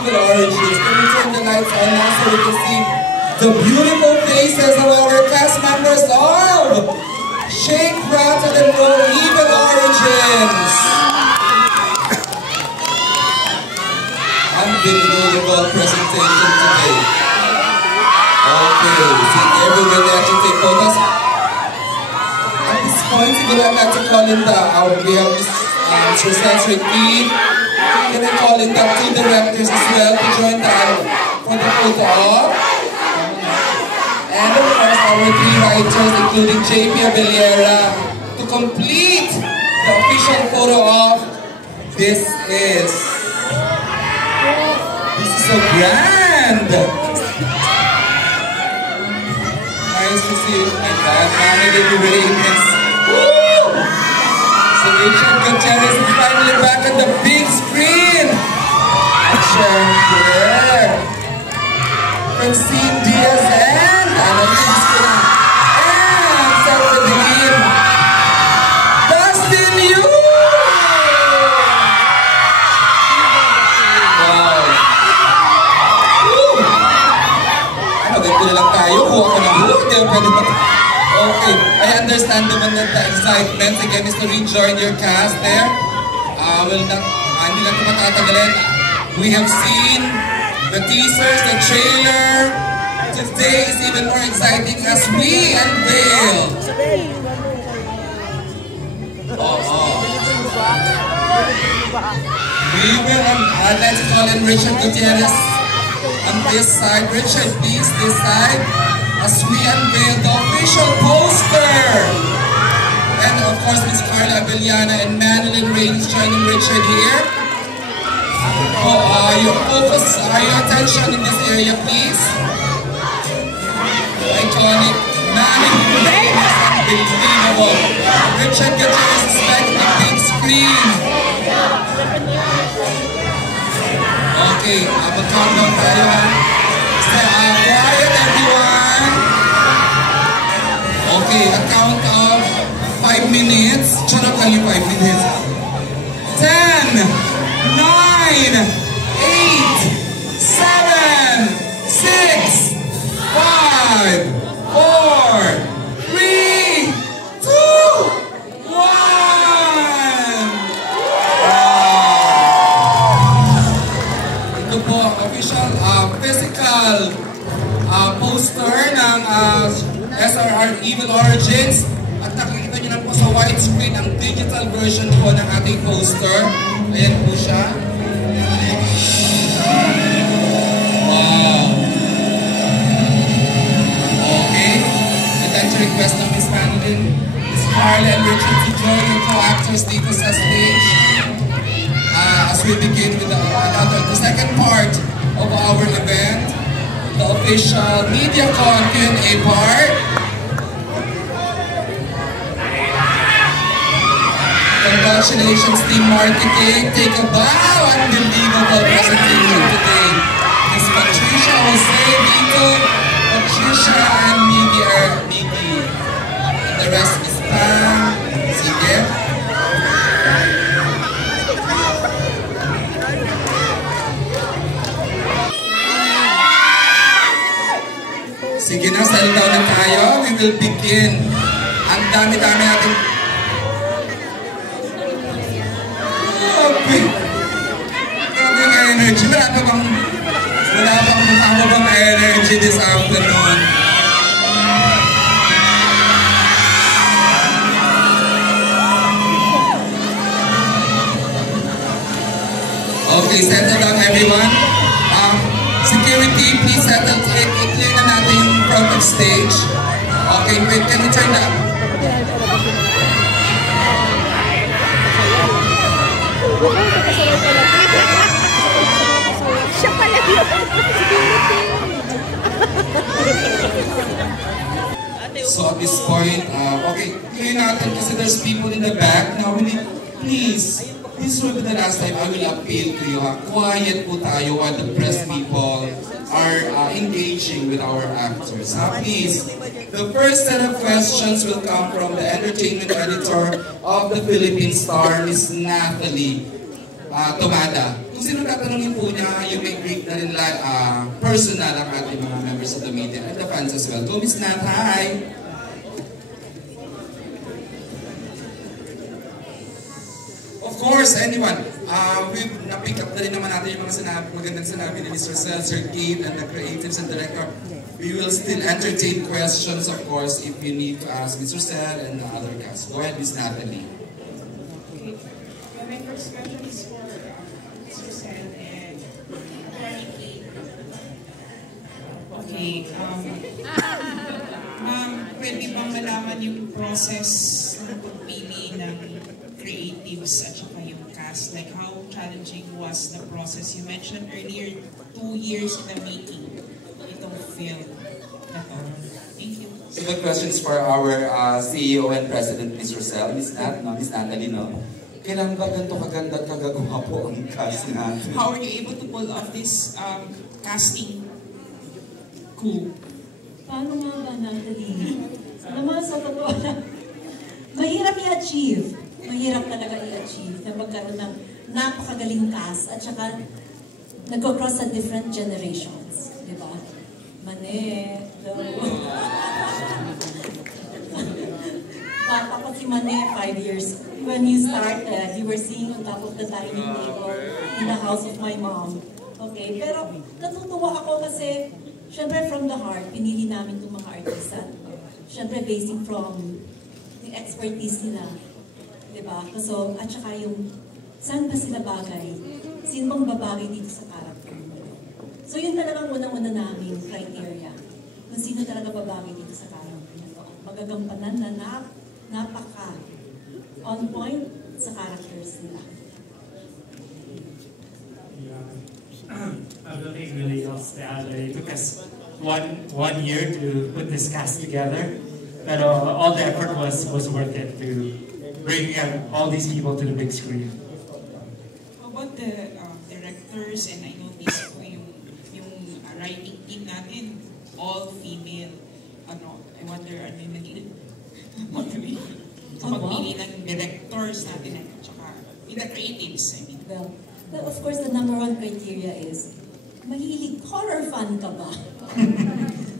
Evil Origins. Can we turn the lights on now so we can see the beautiful faces of our cast members of Shake, Rattle, and Roll Evil Origins. Unbelievable presentation today. Okay, see everyone actually take photos. At this point, siguro I'd like to call in we have Mr. Sensor Keith. Can I call in the two directors as well to join for the photo op? And of course, our three writers, including JP Abellera, to complete the official photo op. This is so grand! Nice to see you. My God, family will be very intense. Woo! So Richard Gutierrez is finally back on the big screen! Sure. Francine Diaz and Salvador Dustin Yu! Wow! Maganda na lang tayo, kuha ko ng buhok, hindi pwede ba? Okay, I understand naman that the excitement again is to rejoin your cast there. Hindi lang ito matatagalin. We have seen the teasers, the trailer. Today is even more exciting as we unveil. We will, let's call in Richard Gutierrez on this side. Richard, please, this side. As we unveil the official poster. And of course, Ms. Carla Abellana and Madeline Rain is joining Richard here. Your focus, your attention in this area, please. Iconic. Madeline Rain is unbelievable. Richard Gutierrez is back on the big screen. Okay, mag-countdown tayo ha. Quiet everyone. Okay, a count of 5 minutes. Charot lang yung 5 minutes. 10, 9, 8, 7, 6, 5, 4, 3, 2, 1. Ito po ang official physical poster ng SRR Evil Origins. At nakikita nyo na po sa widescreen ang digital version po ng ating poster. Ayan po siya. Wow! Okay. I'd like to request of Ms. Madeline, Ms. Carla, and Richard to join your co-actors dito sa stage as we begin with the second part of our event, the official MediaCon Q&A part. Congratulations, Team Marketing. Take a bow. Unbelievable presentation today. Ms. Patricia, Jose, Vito, Patricia, and Miggy. And the rest is Pam. Sige. Sige na, settle down na tayo. We will begin. Ang dami-dami natin. Grabe yung energy. Wala bang energy this afternoon? Okay, settle down everyone. Security, please settle. I-clear na natin yung front of stage. Okay, wait, can we turn that? Siya pala yun. So at this point, okay, clear natin kasi there's people in the back. Now, please, this will be the last time I will appeal to you. Quiet po tayo while the press people are engaging with our actors. Please, the first set of questions will come from the entertainment editor of the Philippine Star, Ms. Nathalie Tomada. kung sino tatanungin po niya, yung may greet na rin personal ang ating mga members of the media and the fans as well. Go, Miss Nat, hi! Of course, anyone. We've na-pick up na rin naman natin yung mga magandang sinabi ni Mr. Sel, Sir Kate, and the creatives and director. We will still entertain questions, of course, if you need to ask Mr. Sel and the other cast. Go ahead, Miss Natalie. Okay. My first question is for Mr. Sel and Kate. Okay. Ma'am, pwede bang malaman yung process ng pagpili ng creatives at saka yung cast? Like, how challenging was the process? You mentioned earlier, 2 years in the making itong film na to. Thank you. So good questions for our CEO and President, Ms. Rosel, Ms. Nat, no? Ms. Natalie, no? Kailan ba ganito kaganda at kagagawa po ang cast natin? How are you able to pull off this casting coup? Paano nga ba, Natalie? Alam mo, sa totoo lang, mahirap i-achieve. Mahirap talaga i-achieve na magkaroon ng napakagaling cast at saka nag-cross sa different generations. Di ba? Mane, Papa ko si Mane, 5 years. When you started, you were seeing on top of the dining table in the house of my mom. Okay, pero natutuwa ako kasi syempre from the heart, pinili namin itong mga artista. Syempre basing from the expertise nila. Diba? So, at saka yung, saan ba sila bagay? Sino bang babagay dito sa character? So, yun talagang unang-una namin criteria. Kung sino talaga babagay dito sa character na to. Magagampanan na napaka on point sa characters nila. I don't think really else to add. It took us one year to put this cast together, but all the effort was worth it to bring all these people to the big screen. How about the directors, and I noticed po yung writing team natin, all female. I wonder ano yung naging pagpili ng directors natin at saka yung creatives, I mean. Well, of course, the number one criteria is, mahilig horror fan ka ba?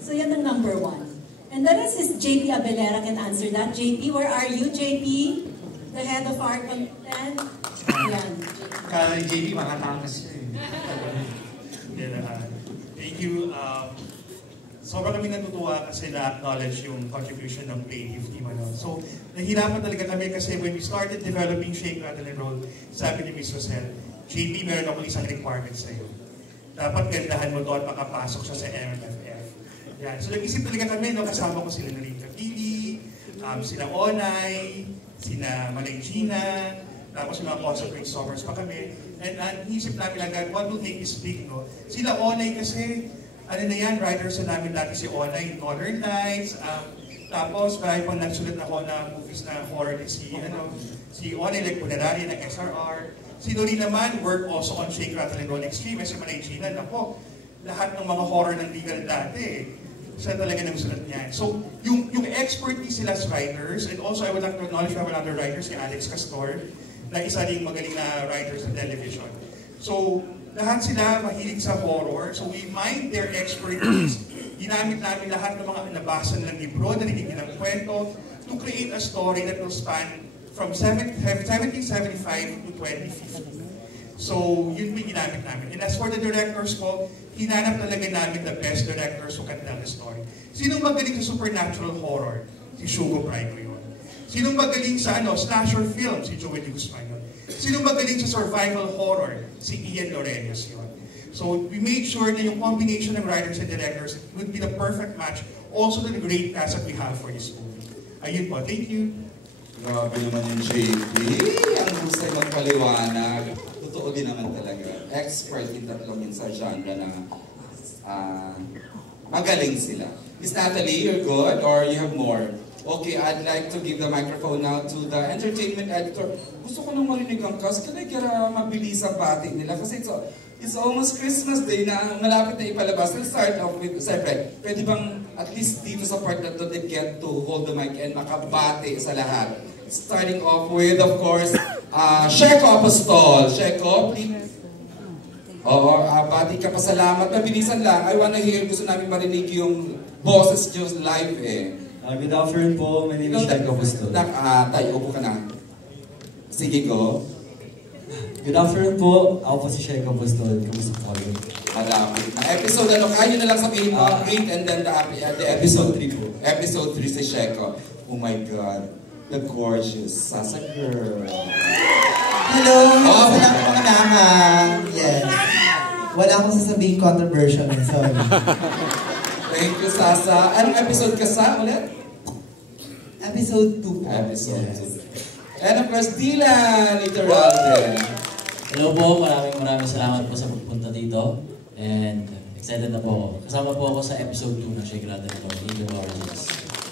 So yan ang number one. And the rest is JP Abelera can answer that. JP, where are you, JP? The head of our content? Yan, JP. Kala ni JP, makatakas siya eh. Thank you. Sobrang kami natutuwa kasi na-acknowledge yung contribution ng creative team. So, nahirapan talaga kami kasi when we started developing Shake, Rattle, and Roll, sabi ni Ms. Rosel, JP, meron akong isang requirement sa'yo. Dapat gandahan mo to at makapasok siya sa MMFF. Yan. So, nag-isip talaga kami, no? Kasama ko sila Narita Pili, sila Onay, sina Malay Gina, tapos yung mga concept brainstormers pa kami. And isip namin lang, what will make this big, no? Sila Onay kasi, ano na yan, writers na namin dati si Onay, Northern Lights, tapos marami pang nagsulat ako na movies na horror ni si Onay, like Punerari ng SRR. Si Nori naman, work also on Shake, Rattle, and Roll Extreme. Si Malay Gina, nako, lahat ng mga horror ng legal dati, siya talaga nagsulat niyan. So, yung expertise sila as writers, and also I would like to acknowledge we have another writer, si Alex Castor, na isa rin magaling na writer sa television. So, lahat sila mahilig sa horror, so we mined their expertise. Ginamit namin lahat ng mga nabasa ng libro, narinig ng kwento, to create a story that will span from 1775 to 2050. So, yun yung ginamit namin. And as for the directors ko, hinanap talaga namin the best directors who can tell the story. Sinong magaling sa supernatural horror? Si Shugo Primo yun. Sinong magaling sa slasher film? Si Joel Guzman yun. Sinong magaling sa survival horror? Si Ian Lorenos yun. So, we made sure na yung combination ng writers and directors would be the perfect match also to the great cast that we have for this movie. Ayun po. Thank you. Grabe naman yung JP. Ang husay magpaliwanag. Totoo din naman talaga. Expert in tatlong yun sa genre na magaling sila. Miss Natalie, you're good or you have more? Okay, I'd like to give the microphone now to the entertainment editor. Gusto ko nang marinig ang cast. Can I get mabilis ang bati nila? Kasi it's almost Christmas Day na malapit na ipalabas. Let's start off with, siyempre, pwede bang at least dito sa part na to, they get to hold the mic and makabati sa lahat. Starting off with, of course, Sheko Apostol. Sheko, please. Oo, bati ka, pasalamat. Mabilisan lang. I wanna hear, gusto namin marinig yung boses Diyos live eh. Good afternoon po. My name is Sheko Apostol. Tayo, upo ka na. Sige, go. Good afternoon po. Ako po si Sheko Apostol. Kamusta po kayo? Episode ano, kayo na lang sabihin mo, great, and then the episode 3 po. Episode 3 si Sheko. Oh my God, the gorgeous Sasa girl. Hello, salamat mga mama. Yes. Wala akong sasabihin controversial. Sorry. Thank you, Sasa. Anong episode ka sa ulit? Episode 2 po. Episode 2. And of course, Dylan Iteralde. Hello po, maraming salamat po sa pagpunta dito. And excited na po ako. Kasama po ako sa episode 2 ng Shake Rattle and Roll, Eagle Origins.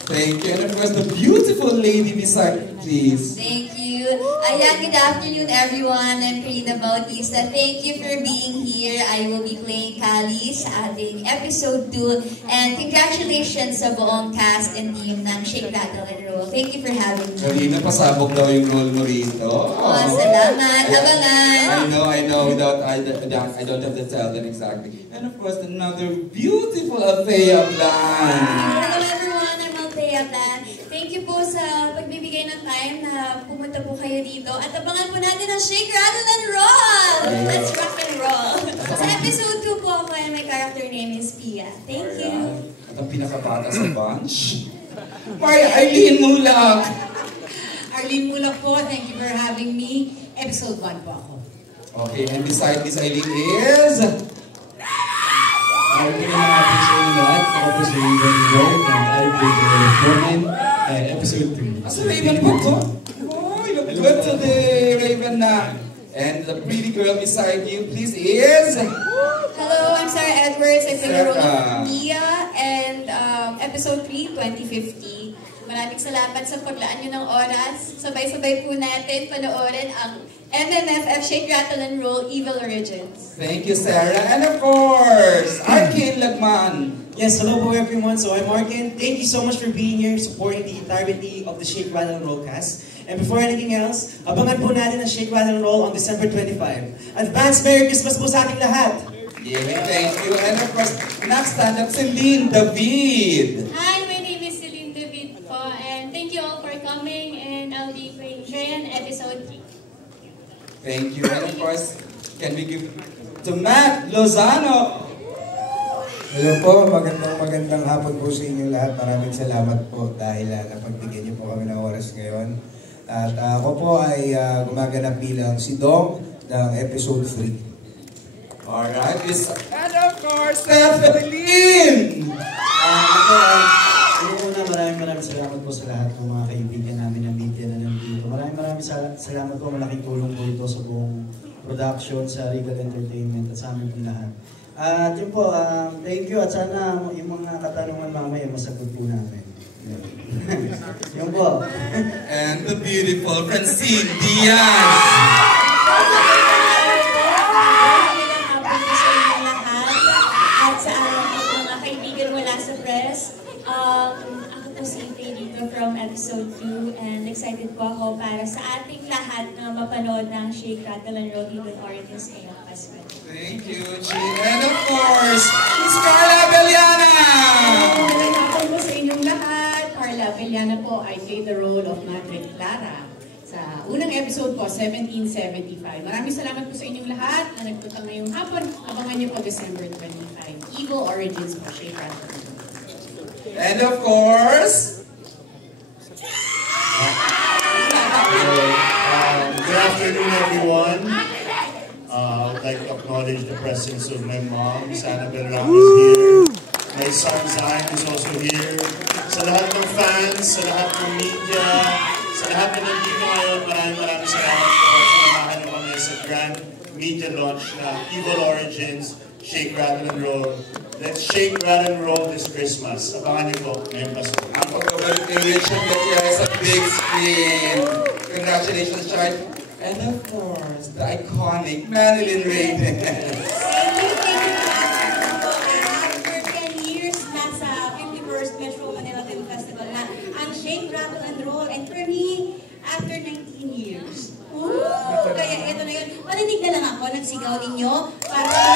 Thank you. And of course, the beautiful lady beside me, please. Thank you. Ayan, good afternoon everyone. I'm Karina Bautista. Thank you for being here. I will be playing Kali sa ating episode 2. And congratulations sa buong cast and team ng Shake, Rattle and Roll. Thank you for having me. Karina, pasabog daw yung role mo rito. Oh, salamat. Abangan. I know. I don't have to tell them exactly. And of course, another beautiful Althea Blan. Hello everyone. I'm Althea Blan. Thank you po sa pagbibigay ng time na pumunta po kayo dito. At abangan po natin ang Shake, Rattle and Roll. Let's rock and roll. Sa episode 2 po ako and my character name is Pia. Thank you. At ang pinakabata sa bunch, May Arlene Mulak. Arlene Mulak po, thank you for having me. Episode 1 po ako. Okay, and beside Miss Arlene is... Good afternoon sa inyo lahat. Ako po si Raven Ward and I play the role of Roman episode 3. Asa Raven po to? Oh, you look good today, Raven na. And the pretty girl beside you, please, is... Hello, I'm Sarah Edwards. I play the role Sarah. of Mia and episode 3, 2050. Maraming salamat sa paglaan nyo ng oras. Sabay-sabay po natin panoorin ang MMFF Shake, Rattle and Roll Evil Origins. Thank you, Sarah. And of course, Arkin Lagman. Yes, hello po everyone. So I'm Arkin. Thank you so much for being here, supporting the entirety of the Shake, Rattle and Roll cast. And before anything else, abangan po natin ang Shake, Rattle and Roll on December 25. Advance Merry Christmas po sa ating lahat! Yeah, thank you. And of course, next stand-up, Celine David. Hi, my name is Celine David po, and thank you all for coming, and I'll be playing Treyan, episode 3. Thank you. And of course, can we give to Matt Lozano? Hello po, magandang hapon po sa inyo lahat. Maraming salamat po dahil napagbigyan niyo po kami ng oras ngayon. At ako po ay gumaganap bilang si Dong ng episode 3. Alright, and of course, Stephanie! Una, maraming salamat po sa lahat ng mga kaibigan namin ng media na nandito. Maraming salamat po, malaking tulong po ito sa buong production, sa Regal Entertainment at sa amin po lahat. At yun po, thank you at sana yung mga katanungan mamaya masagot po namin. Yun po. And the beautiful Francine Diaz. At sa mga kaibigan mula sa press, ako po si Faye dito from episode 2, and excited po ako para sa ating lahat na mapanood ng Shake, Rattle and Roll Evil Origins ngayong Pasko. Thank you, Jean. And of course, Miss Carla Beliana! Magandang hapon po sa inyong lahat. Carla Beliana po, I play the role of Madre Clara. Sa unang episode po, 1775. Maraming salamat po sa inyong lahat na nagpunta ngayong hapon. Abangan niyo po December 25. Evil Origins po, Shake, Rattle and Roll. And of course, Good afternoon, everyone. I would like to acknowledge the presence of my mom, Annabelle Ramos, here. My son, Zion, is also here. Sa lahat ng fans, sa lahat ng media, sa lahat na nandito ngayon, maraming salamat po. Sinamahan niyo kami sa grand media launch na Evil Origins, Shake, Rattle and Roll. Let's shake, rattle, and roll this Christmas. Abangan niyo po ngayong Pasko. ang pagbabalik ni Richard Gutierrez sa big screen. Congratulations, Chard. And of course, the iconic Marilyn Raven. Thank you. After 10 years, nasa 51st Metro Manila Film Festival na ang Shake, Rattle and Roll. And for me, after 19 years. Kaya ito na yun. Marinig na lang ako, nagsigaw ninyo para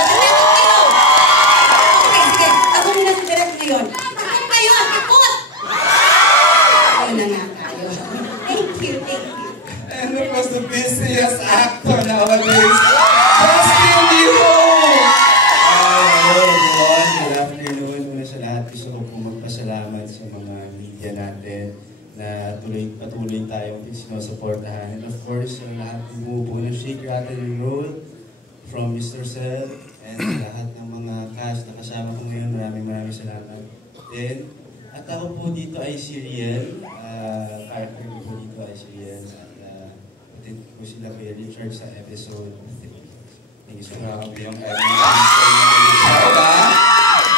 patuloy tayong sinusuportahan. And of course, ang lahat ng bumubuo ng Shake, Rattle, and Roll, from Mr. Cell, and lahat ng mga cast na kasama ko ngayon, maraming salamat. Then, at ako po dito ay si Riel, character ko po dito ay si Riel, at patid po sila kay Richard sa episode 3. Thank you so much. Yung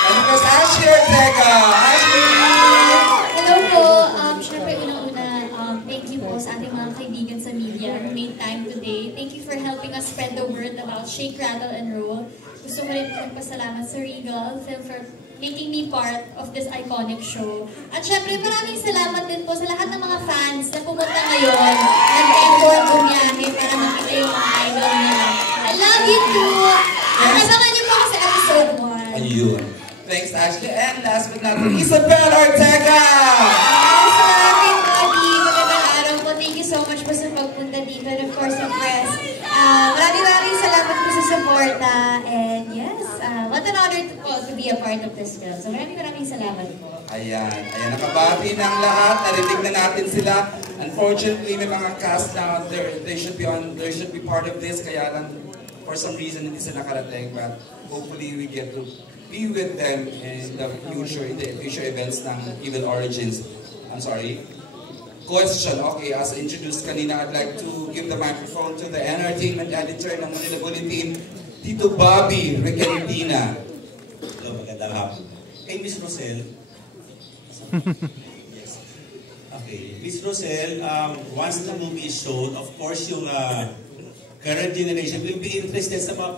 ano ka sa Ashley Ortega? Hello po. Siyempre, unang-una, thank you po sa ating mga kaibigan sa media who made time today. Thank you for helping us spread the word about Shake, Rattle, and Roll. Gusto mo rin po magpasalamat sa Regal Film for making me part of this iconic show. At syempre, maraming salamat din po sa lahat ng mga fans na pumunta ngayon, nag-effort bumiyahe para makita yung mga idol nila. I love you too! Kasaman niyo po ako sa episode 1. Ayun. Thanks, Ashley. And last but not least, Isabel Ortega! Yes, everybody! Magandang araw po. Thank you so much po sa pagpunta dito. And of course, sa press. Maraming salamat po sa suporta. And yes, what an honor to be a part of this film. So maraming salamat po. Ayan, nakabati ng lahat, narinig na natin sila. Unfortunately, may mga cast na they should be part of this, kaya lang for some reason hindi sila nakarating, but hopefully we get to be with them in the future events ng Evil Origins. I'm sorry. Question, okay, as introduced kanina, I'd like to give the microphone to the entertainment editor ng Manila Bulletin, Tito Bobby Requentina. Hello, magandang hapon. Hey, Miss Rosel. Yes. Okay, Miss Rosel, once the movie is shown, of course yung current generation will be interested sa mga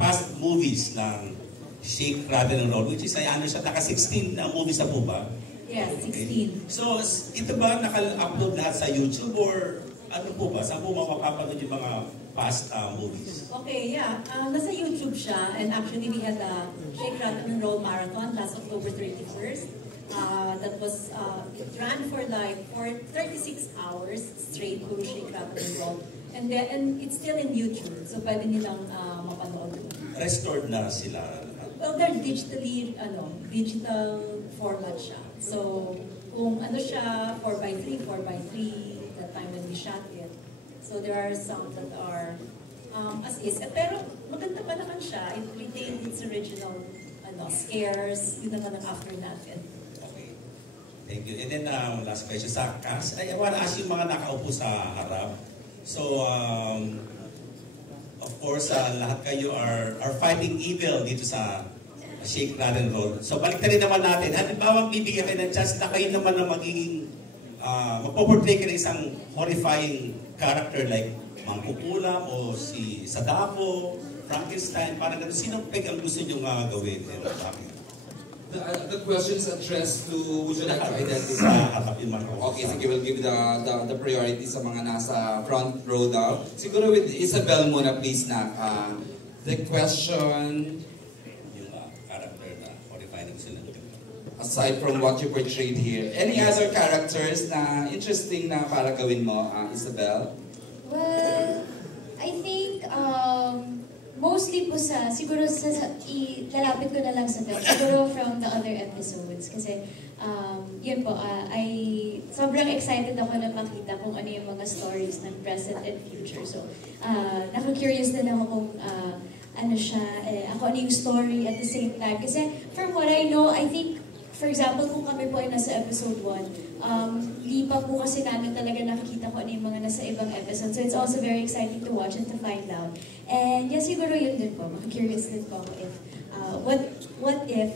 past movies ng Shake, Rattle, and Roll, which is, I understand, naka-16 na movies na po ba? Yes, 16. Okay. So, ito ba naka-upload lahat sa YouTube or ano po ba? Saan po mapapapanood yung mga past movies? Okay, yeah. Nasa YouTube siya, and actually we had a Shake, Rattle, and Roll marathon last October 31st. That was, it ran for 36 hours straight to Shake, Rattle, and Roll. And it's still in YouTube, so pwede nilang mapanood. Restored na sila? Well, they're digital format siya. So, kung ano siya, 4x3, that time when we shot it. So there are some that are as is. Pero maganda pa naman siya. It retained its original scares. Yun naman ang after natin. Okay. Thank you. And then last question sa cast. I want to ask yung mga nakaupo sa harap. So, of course, lahat kayo are fighting evil dito sa Shake, Rattle, and Roll. So, balik rin naman natin. Halimbawa, bibigyan kayo ng chance na kayo naman na magiging magpo-portray kayo ng isang horrifying character like Mangkukulam o si Sadako, Frankenstein, parang gano'n. Sino ang gusto nyo gawin? The question is addressed to, would you like to identify? Okay, sige, we'll give the priority sa mga nasa front row daw. Siguro with Isabel muna, please na. The question, yung character na horrifying sila. Aside from what you portrayed here, any other characters na interesting na para gawin mo, Isabel? Well, I think, mostly po siguro lalapit ko na lang sa siguro from the other episodes. Kasi, yun po, sobrang excited ako na makita kung ano yung mga stories ng present and future. So, naka-curious din ako kung ano siya, ako ano yung story at the same time. Kasi, from what I know, I think, for example, kung kami po ay nasa episode 1, di pa po kasi namin talaga nakikita ko ano yung mga nasa ibang episode. So it's also very exciting to watch and to find out. And yes, siguro yun din po. Curious din po if, what if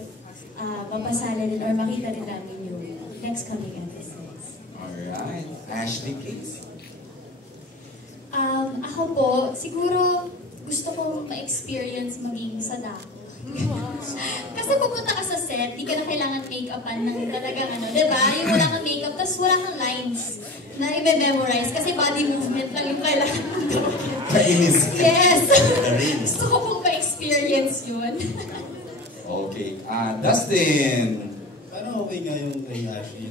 mapasala din or makita rin namin yung next coming episodes. Alright. Ashley, please. Ako po, siguro gusto kong ma-experience maging Sadako. Kasi pupunta ka sa set, di ka na kailangan make-upan ng talagang diba? Yung wala kang make-up, tapos wala kang lines na i-memorize kasi body movement lang yung kailangan mo gawin. Kainis. Yes! Gusto ko pong ma-experience yun. Okay. Dustin! Ano okay nga yung kay Ashley?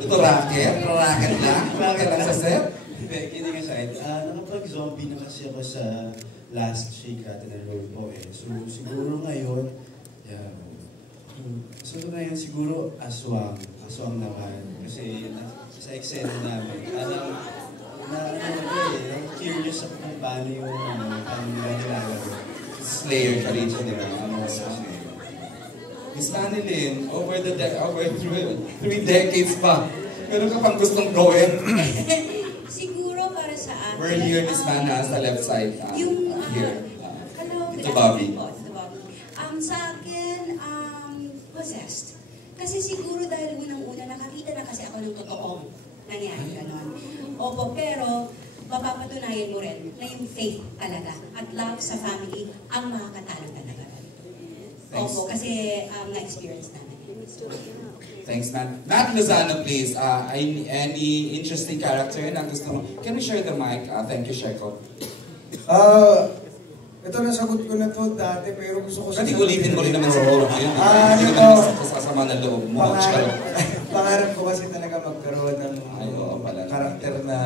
Ito racket? Racket lang? Racket lang sa set? Kidding aside, nakapag-zombie na kasi ako sa last Shake, Rattle, and Roll po eh. So siguro ngayon, siguro aswang ang song naman. Kasi sa eksena namin, parang curious ako kung paano yung paano nila nilalaro. Slayer ka rin siya, di ba? Miss Manilyn, over 3 decades pa. Meron ka pang gustong gawin? Siguro para sa akin. We're here, Miss Mana, sa left side. Yung, here. hello, Ito Bobby. Sa akin, possessed. Kasi siguro dahil unang-una, nakakita na kasi ako ng totoo nangyari ganon. Opo, pero mapapatunayan mo rin na yung faith talaga at love sa family ang makakatalo talaga. Opo, kasi na-experience namin. Thanks, Matt. Matt Lozano, please. Any interesting character na gusto mo? Can we share the mic? Thank you, Sheko. Ito, nasagot ko na to dati, pero gusto ko... Kasi ulitin mo rin naman sa oras ngayon. Hindi ka naman sasama ng loob mo. Pangarap ko kasi talaga magkaroon ng karakter na...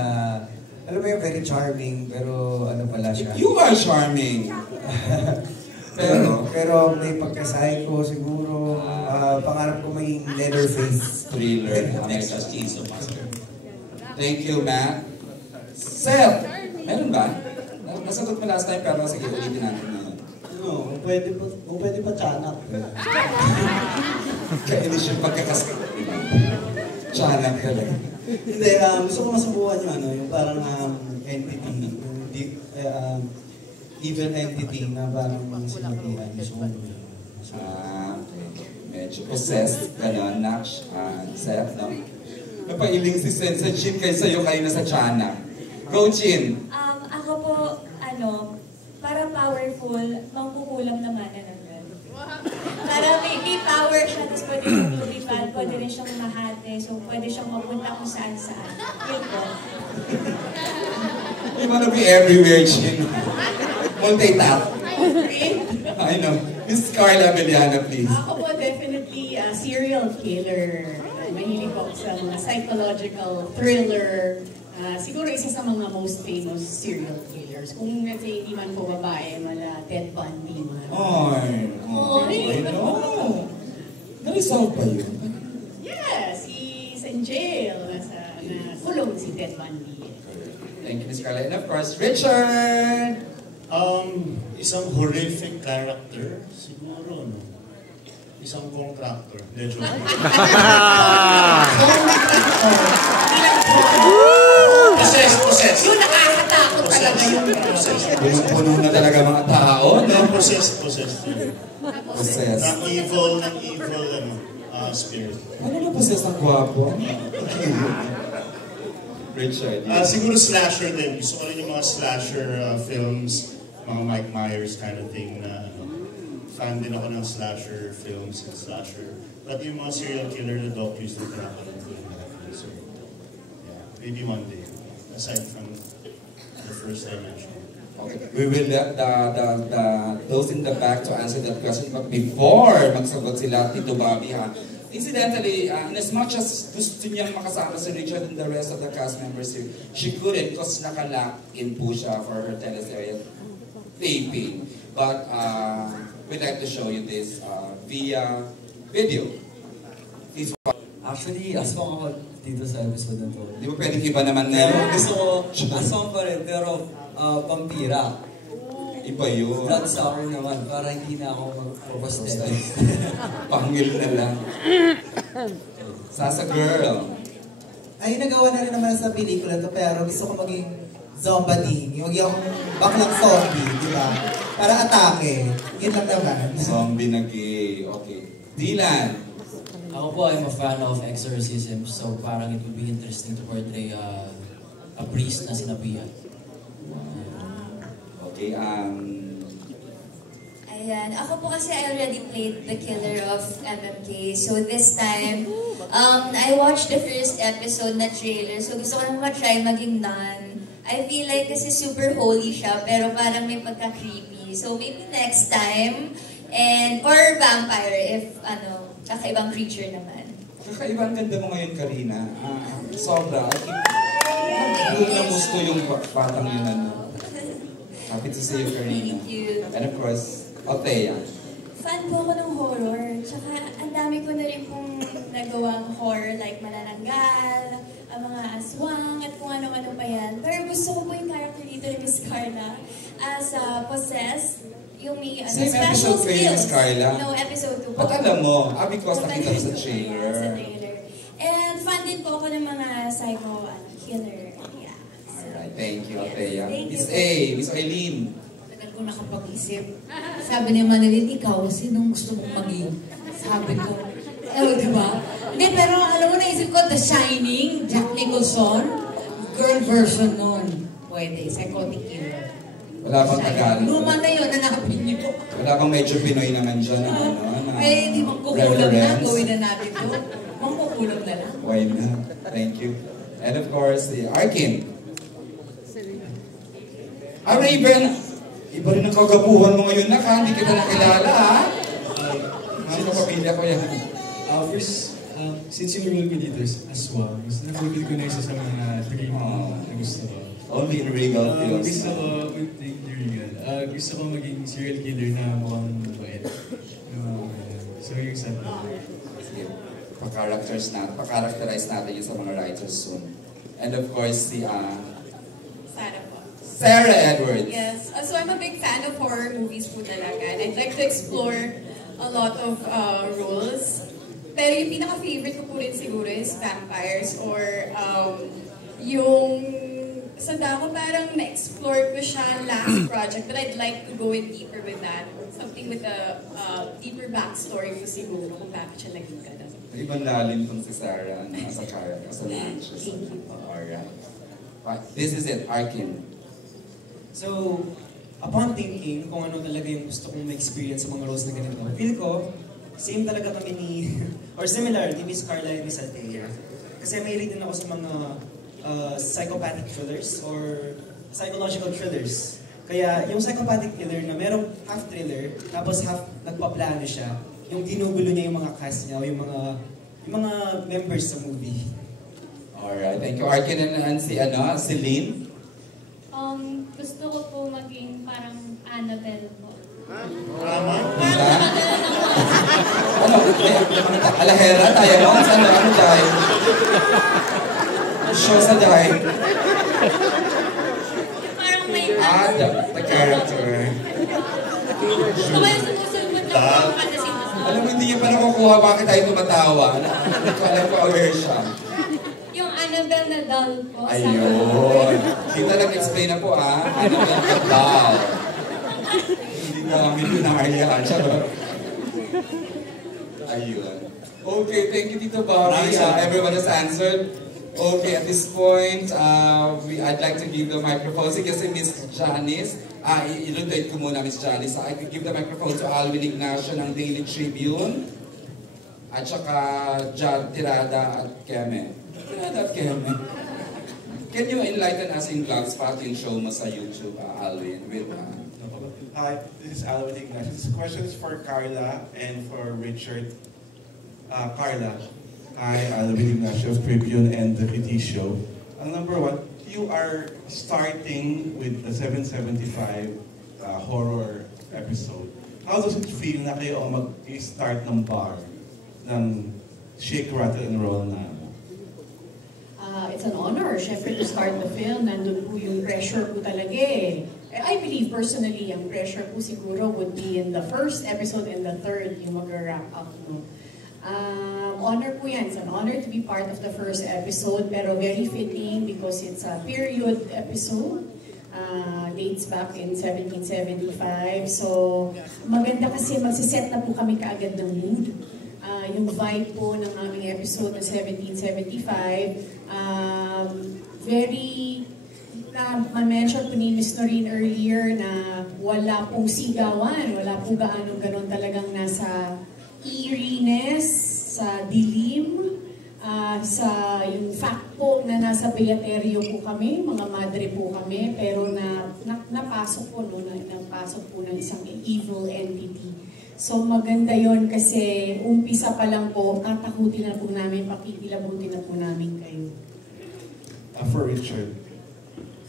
Alam mo yung very charming, pero ano pala siya? You are charming! pero may pagkasahay ko siguro. Pangarap ko maging Leatherface. Thriller. Texas Chainsaw Massacre. Thank you, Matt. Seth! Meron ba? Nasagot mo last time, pero sige, ulitin natin na. No, kung pwede pa tiyanak. Kainis yung pagkakasagot. Tiyanak talaga. Hindi, gusto ko masubukan yung parang entity, evil entity na parang sinabihan. Medyo possessed, gano'n, Naksh, Seth, no? Napailing si Sense Chin kayo sa'yo kayo na sa tiyanak. Go, Chin! Ako po, para powerful, mangkukulam naman na para may power siya, tapos pwede siyang lumipad, pwede rin siyang mahate, so pwede siyang mapunta kung saan-saan. Yun po. You wanna be everywhere, Chin. Multitap. I know. Miss Carla Abellana, please. Ako po, definitely serial killer. Mahilig po sa mga psychological thriller. Siguro isa sa mga most famous serial killers. Kung hindi man po babae, mala Ted Bundy. I know. Na-resolve pa yun? Yes, he's in jail. Kulong si Ted Bundy. Thank you, Miss Carla. And of course, Richard! Isang horrific character, siguro, no? Isang contractor. Medyo. Possessed. Yung nakakatakot talaga yung Puno na talaga mga tao, no? Possessed. Possessed. Ng evil, spirit. Ano na possessed ang gwapo? Richard. Siguro slasher din. Gusto ko rin yung mga slasher films, mga Mike Myers kind of thing na fan din ako ng slasher films and slasher. But yung mga serial killer na docus na pinapanood ko yung mga films. So, yeah, maybe one day. Aside from the first I mentioned. Okay. We will let those in the back to answer that question. But before magsagot sila, Tito Bobby, ha? Incidentally, in as much as gusto niyang makasama si Richard and the rest of the cast members here, she couldn't because naka-lock in po siya for her teleserye taping. But we'd like to show you this via video. Please watch. Actually, aswang ako dito sa episode na to. Di ba pwedeng iba naman ngayon? Gusto ko, aswang pa rin, pero pampira. Iba yun. Blood sour naman, para hindi na ako mag-prosthetic. Pangil na lang. Sasa girl. Ay, nagawa na rin naman sa pelikula to, pero gusto ko maging zombie. Yung baklang zombie, di ba? Para atake. Yun lang naman. Zombie na gay. Okay. Dylan. Ako po, I'm a fan of exorcism, so parang it would be interesting to portray a priest na sinabihan. Okay, Ayan. Ako po kasi I already played the killer of MMK. So this time, I watched the first episode na trailer. So gusto ko naman ma-try maging nun. I feel like kasi super holy siya, pero parang may pagka-creepy. So maybe next time. Or vampire if, kakaibang creature naman. Kakaibang ganda mo ngayon, Karina. Sobra. Yung namusto yung batang yun, Happy to see you, Karina. Thank you. And of course, Althea. Fan po ako ng horror. Tsaka ang dami ko na rin pong nagawang horror like Manananggal, ang mga aswang, at kung ano-ano pa yan. Pero gusto ko po yung character dito ni Miss Carla as Possessed. Yung may Same special episode kayo, Miss Carla? No, episode 2 po. Ba't alam mo? Because nakita ko sa trailer. Yeah, sa trailer. And fan din po ako ng mga psycho killer. Yeah. Alright, thank you, Ateya. Thank you. Miss A, Miss Eileen. Tagal ko nakapag-isip. Sabi ni Manilin, ikaw, sinong gusto mong maging? Sabi ko, di ba? Hindi, pero alam mo, naisip ko, The Shining, Jack Nicholson, girl version nun. Pwede, psychotic killer. Wala bang Tagalog? Luma na yun, nanapin niyo. Wala bang medyo Pinoy naman dyan? Ay, hindi magkukulam na, gawin na natin to. Magkukulam na lang. Why not? Thank you. And of course, the Arkin. Raven, iba rin ang kagabuhan mo ngayon na ka, hindi kita nakilala ha? Sino pamilya ko yan? First, since yung role ko dito is aswang, gusto na-fulfill ko na isa sa mga dream na gusto ko. Only in Regal Films. Gusto ko, thank you Regal. Gusto ko maging serial killer na mukhang mabait. So yung sabi. Pa-characterize natin yun sa mga writers soon. And of course, si Sarah po. Sarah Edwards. Yes. So I'm a big fan of horror movies po talaga. And I'd like to explore a lot of roles. Pero yung pinaka-favorite ko po rin siguro is vampires or yung sa Daco parang na-explore ko siya last project, but I'd like to go in deeper with that. Something with a deeper backstory po siguro kung bakit siya naging ganun. Ibang lalim tong si Sarah sa character, sa actress. Alright. This is it, Arkin. So, upon thinking kung ano talaga yung gusto kong ma-experience sa mga roles na ganito, feel ko, same talaga kami ni, or similar ni Miss Carla and Miss Althea. Kasi may din ako sa mga psychopathic thrillers or psychological thrillers. Kaya yung psychopathic thriller na merong half thriller, tapos half nagpaplano siya, yung ginugulo niya yung mga cast niya o yung mga members sa movie. Alright, thank you. Arkin and si Celine? Gusto ko po maging parang Annabelle po. Alahera tayo mo? Ano tayo? Show sa tayo. Parang may the character. Gusto ko yung sumusunod na po ang fantasy. Alam mo, hindi niya pa nakukuha bakit tayo tumatawa. Alam ko aware siya. Yung Annabelle na doll po. Ayun. Kita nag-explain na po Annabelle na doll. Hindi namin pinarya. Ayun. Okay, thank you Tito Bobby. Everyone has answered. Okay, at this point, I'd like to give the microphone. Sige, si Miss Janice. I-rotate ko muna, Miss Janice. I could give the microphone to Alvin Ignacio ng Daily Tribune. At saka Jad Tirada at Keme. Tirada at Keme. Can you enlighten us in vlog spot yung show mo sa YouTube, Alvin? With, Hi, this is Alvin Ignacio. This question is for Carla and for Richard. Carla. Hi, Alvin Ignacio of Tribune and the PT Show. Number one, you are starting with the 775 horror episode. How does it feel na kayo mag-start ng bar ng Shake, Rattle, and Roll na? It's an honor, syempre, to start the film. Nandun po yung pressure po talaga eh. I believe personally, ang pressure po siguro would be in the first episode and the third, yung mag-wrap up. No? Honor po yan. It's an honor to be part of the first episode, pero very fitting because it's a period episode. Dates back in 1775. So, maganda kasi magsiset na po kami kaagad ng mood. Yung vibe po ng aming episode na 1775, very, ma-mention po ni Ms. Noreen earlier na wala pong sigawan, wala po gaano ganon talagang nasa eeriness, sa dilim, sa yung fact po na nasa beaterio po kami, mga madre po kami, pero napasok po, napasok po ng isang evil entity. So maganda yon kasi umpisa pa lang po, tatakutin na po namin, pakikilabutin na po namin kayo. For Richard,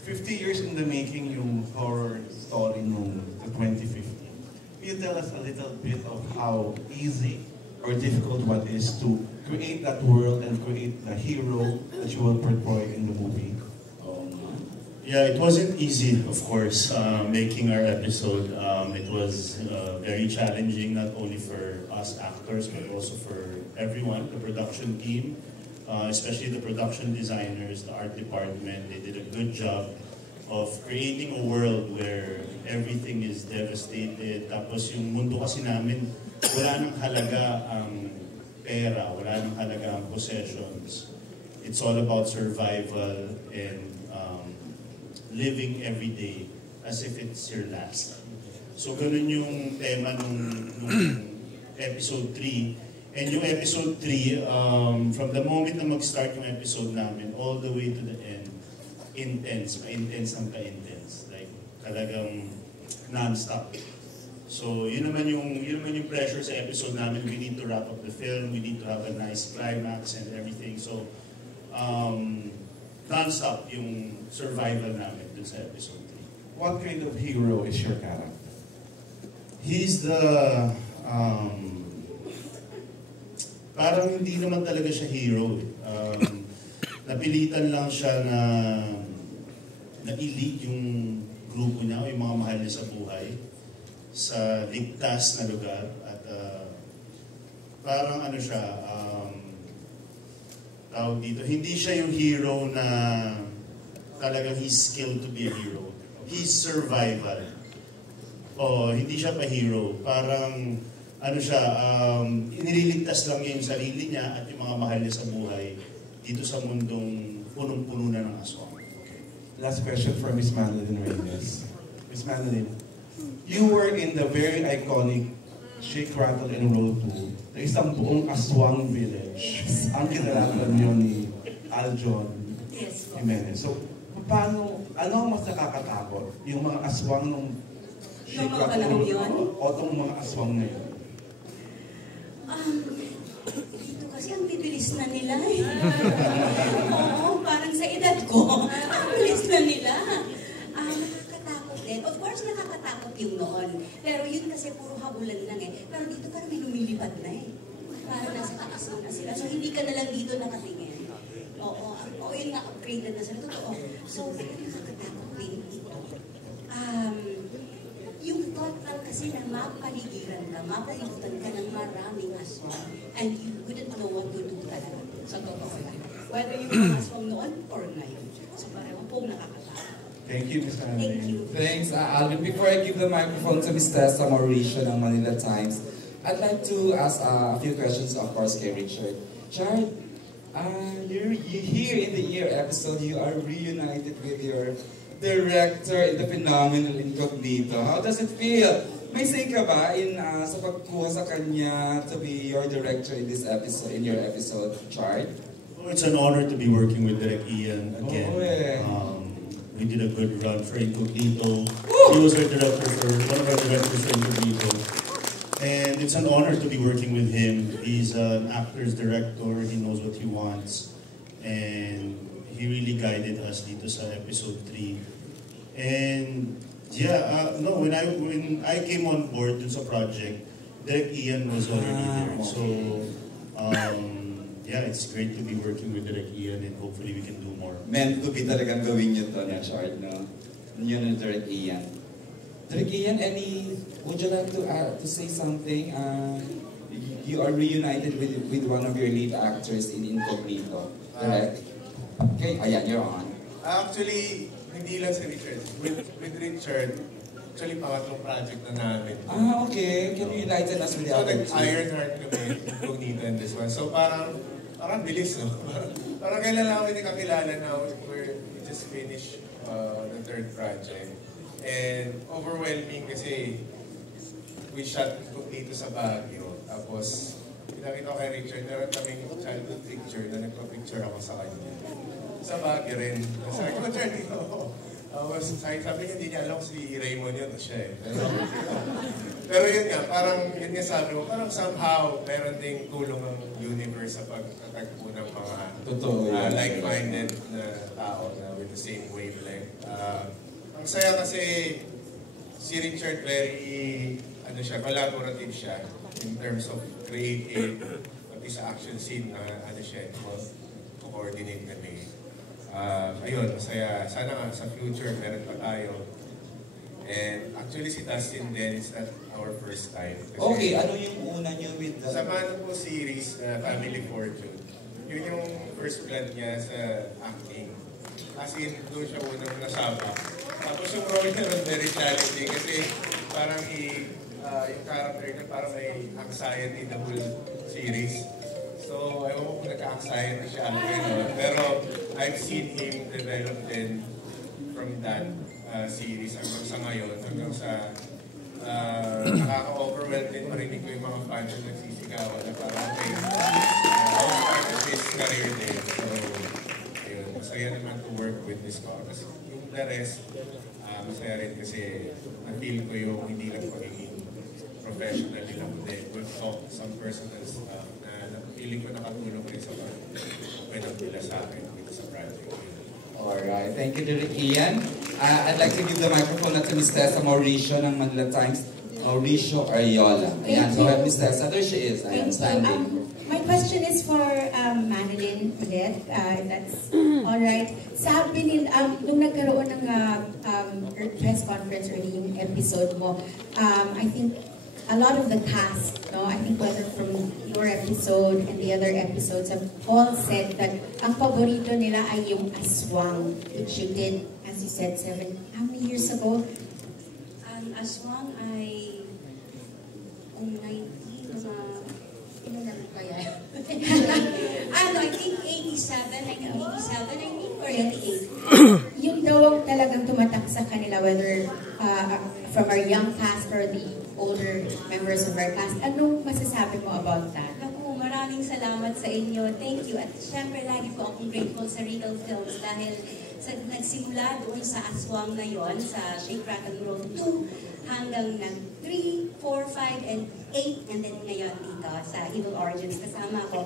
50 years in the making yung horror story nung 2015. Can you tell us a little bit of how easy or difficult what is to create that world and create the hero that you will portray in the movie? Yeah, it wasn't easy, of course, making our episode. It was very challenging, not only for us actors, but also for everyone, the production team, especially the production designers, the art department. They did a good job of creating a world where everything is devastated. Tapos yung mundo kasi namin, wala nang halaga ang pera, wala nang halaga ang possessions. It's all about survival and living every day as if it's your last. So ganun yung tema nung episode 3. And yung episode 3, from the moment na mag-start yung episode namin, all the way to the end, intense, pa-intense ng pa-intense. Like, talagang non-stop. So, yun naman yung pressure sa episode namin. We need to wrap up the film, we need to have a nice climax and everything. So, non-stop yung survival namin dun sa episode 3. What kind of hero is your character? He's the... parang hindi naman talaga siya hero. Napilitan lang siya na i-lead yung grupo niya o yung mga mahal niya sa buhay sa ligtas na lugar. At parang ano siya, tawag dito, hindi siya yung hero na talagang he's skilled to be a hero. He's survival. Hindi siya pa hero. Parang ano siya, inililigtas lang niya yung sarili niya at yung mga mahal niya sa buhay dito sa mundong punong-puno na ng aswang. Okay. Last question from Miss Madeline Reyes. Miss Madeline, you were in the very iconic Shake, Rattle, and Roll 2 na isang buong aswang village. Ang kinalaban niyo ni Aljon Jimenez. So, ano ang mas nakakatakot? Yung mga aswang nung Shake, Rattle, and Roll o itong mga aswang na yun? Dito kasi ang bibilis na nila eh. Oo, parang sa edad ko, ang bilis na nila. Nakakatakot din. Of course, nakakatakot yung noon. Pero yun kasi puro habulan lang eh. Pero dito parang may lumilipad na eh. Parang nasa taas na sila. So hindi ka na lang dito nakatingin. Oo, yun nga, upgraded na sila. Totoo. So, nakakatakot din ito. Yung thought lang kasi na mapaligiran ka, mapalibutan ka ng maraming aswang, and you wouldn't know what to do talaga sa totoo lang. Whether yung aswang noon or ngayon. So pareho pong nakakatakot. Thank you, Ms. Madeline. Thank you. Thanks, Alvin. Before I give the microphone to Ms. Tessa Mauricio ng Manila Times, I'd like to ask a few questions, of course, kay Richard. Chard, you're here in the Year episode, you are reunited with your director in the phenomenal Incognito. How does it feel? May say ka ba sa pagkuha sa kanya to be your director in this episode, in your episode, Chard? Oh, it's an honor to be working with Direk Ian again. We did a good run for Incognito. He was our director one of our directors for Incognito. And it's an honor to be working with him. He's an actor's director. He knows what he wants. And he really guided us dito sa episode 3. And yeah, when I came on board dun sa project, Direk Ian was already there. So yeah, it's great to be working with Direk Ian and hopefully we can do more. Meant to be talagang gawin nyo to na Chard, no? Yun na Direk Ian. Direk Ian, would you like to say something? You are reunited with one of your lead actors in Incognito, correct? Okay, ayan, you're on. Actually, hindi lang si Richard. With Richard, actually pangatlong project na namin. Okay. Can you enlighten us with the other two? Ironheart kami, Incognito and this one. So parang bilis, no? Parang kailan lang kami kakilala na we just finished the third project. And overwhelming kasi we shot Incognito sa Baguio. Tapos, pinakita ko kay Richard, meron kaming childhood picture na nagpa-picture ako sa kanya. Sa Baguio rin. Sabi ko, Charlie, sabi niya, hindi niya alam si Raymond yun, siya eh. Pero yun nga, yun nga sabi mo, parang somehow, meron ding tulong ng universe sa pagtatagpo ng mga like-minded na tao na with the same wavelength. Ang saya kasi si Richard very ano siya, collaborative siya in terms of creating pati sa action scene na ano siya, coordinate kami. Ayun, masaya. Sana nga sa future meron pa tayo. And actually si Dustin din, it's not our first time. Kasi okay, ano yung una nyo with the... Sa Mano po series, Family Fortune, yun yung first blood niya sa acting. As in, doon siya unang nasama. Tapos yung role niya was very challenging kasi parang yung character niya parang may anxiety the whole series. So, ayaw ko kung nagka-anxiety siya. Pero I've seen him develop then from that series hanggang sa ngayon, hanggang sa nakaka-overwhelm din marinig ko yung mga fans na nagsisigawan na parang okay, part of his career din. So, ayun, masaya naman to work with this cause. Yung the rest, masaya rin kasi na-feel ko yung hindi lang pagiging professional nila kundi we'll talk some personal stuff na feeling ko nakatulong rin sa pag-open up nila sa akin dito sa project. Alright, thank you, Derek Ian. I'd like to give the microphone na to Ms. Tessa Mauricio ng Manila Times. Mauricio Ariola. Ayan, go ahead, Ms. Tessa. There she is. I am standing. My question is for Madeline ulit, if that's alright. Sabi nila, nung nagkaroon ng press conference early yung episode mo, I think a lot of the cast, no, I think whether from your episode and the other episodes have all said that ang paborito nila ay yung aswang, which you did, as you said, how many years ago? Aswang ay 19, ilan na kaya? I think 87, or 88. Yung daw ang talagang tumatak sa kanila, whether from our young cast or the older members of our cast. Anong masasabi mo about that? Naku, maraming salamat sa inyo. Thank you. At syempre, lagi po akong grateful sa Regal Films dahil nagsimula doon sa aswang na yon, sa Shake, Rattle, Roll 2, hanggang ng 3, 4, 5, and 8, and then ngayon dito sa Evil Origins kasama ko.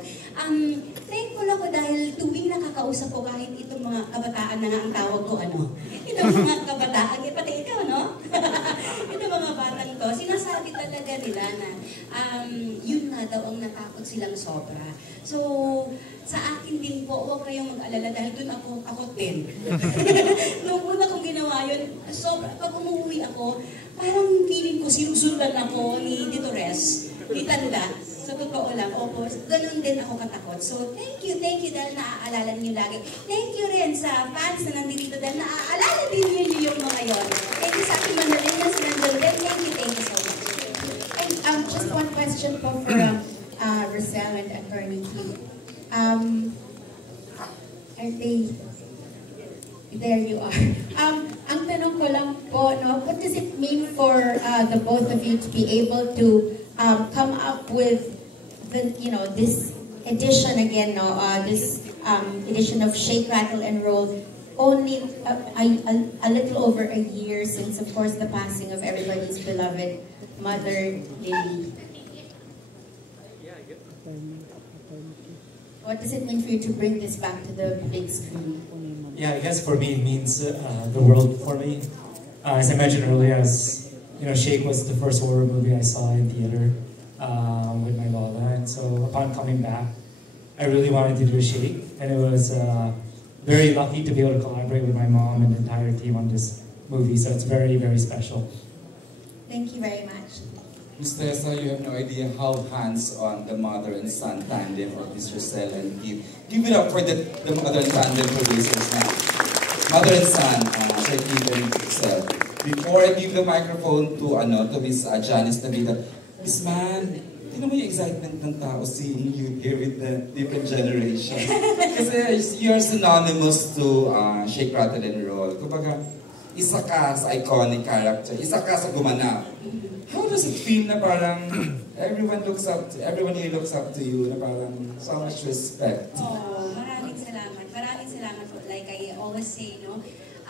Thankful ako dahil tuwing nakakausap ko kahit itong mga kabataan na nga ang tawag ko, itong mga kabataan, pati ikaw, no? Itong mga batang to, sinasabi talaga nila na yun nga daw ang natakot silang sobra. So, sa akin din po, huwag kayong mag-alala dahil dun ako din. Noong una kong ginawa yun, sobra, pag umuwi ako, parang feeling ko sinusundan ako ni Ditores, ni Tanda. Sa totoo lang, opo, ganun din ako katakot. So, thank you dahil naaalala niyo lagi. Thank you rin sa fans na nandito dahil naaalala din niyo yung mga yon. Thank you sa aking Mandarin na sinandal din. Thank you so much. And just one question po for Roselle and Attorney Keith. Are they... There you are. Ang tanong ko lang po, no, what does it mean for the both of you to be able to come up with the, this edition again, no, this edition of Shake, Rattle, and Roll, only a little over a year since, of course, the passing of everybody's beloved mother, Lily. What does it mean for you to bring this back to the big screen? Yeah, I guess for me it means the world for me. As I mentioned earlier, Shake was the first horror movie I saw in theater with my lola, and so upon coming back, I really wanted to do a Shake, and it was very lucky to be able to collaborate with my mom and the entire team on this movie, so it's very, very special. Thank you very much. Ms. Tessa, you have no idea how hands-on the mother and son tandem of Ms. Roselle and Keith. Give it up for the mother and tandem producers now. Mother and son, Sir Keith and Roselle. Before I give the microphone to Ms. Janice Navida, Miss Man, tingnan mo yung excitement ng tao seeing you here with the different generation. Kasi you're synonymous to Shake, Rattle, and Roll. Kumbaga, isa ka sa iconic character, isa ka sa gumanap. How does it feel na parang everyone here looks up to you, na parang so much respect? Oh, maraming salamat. Maraming salamat po. Like I always say,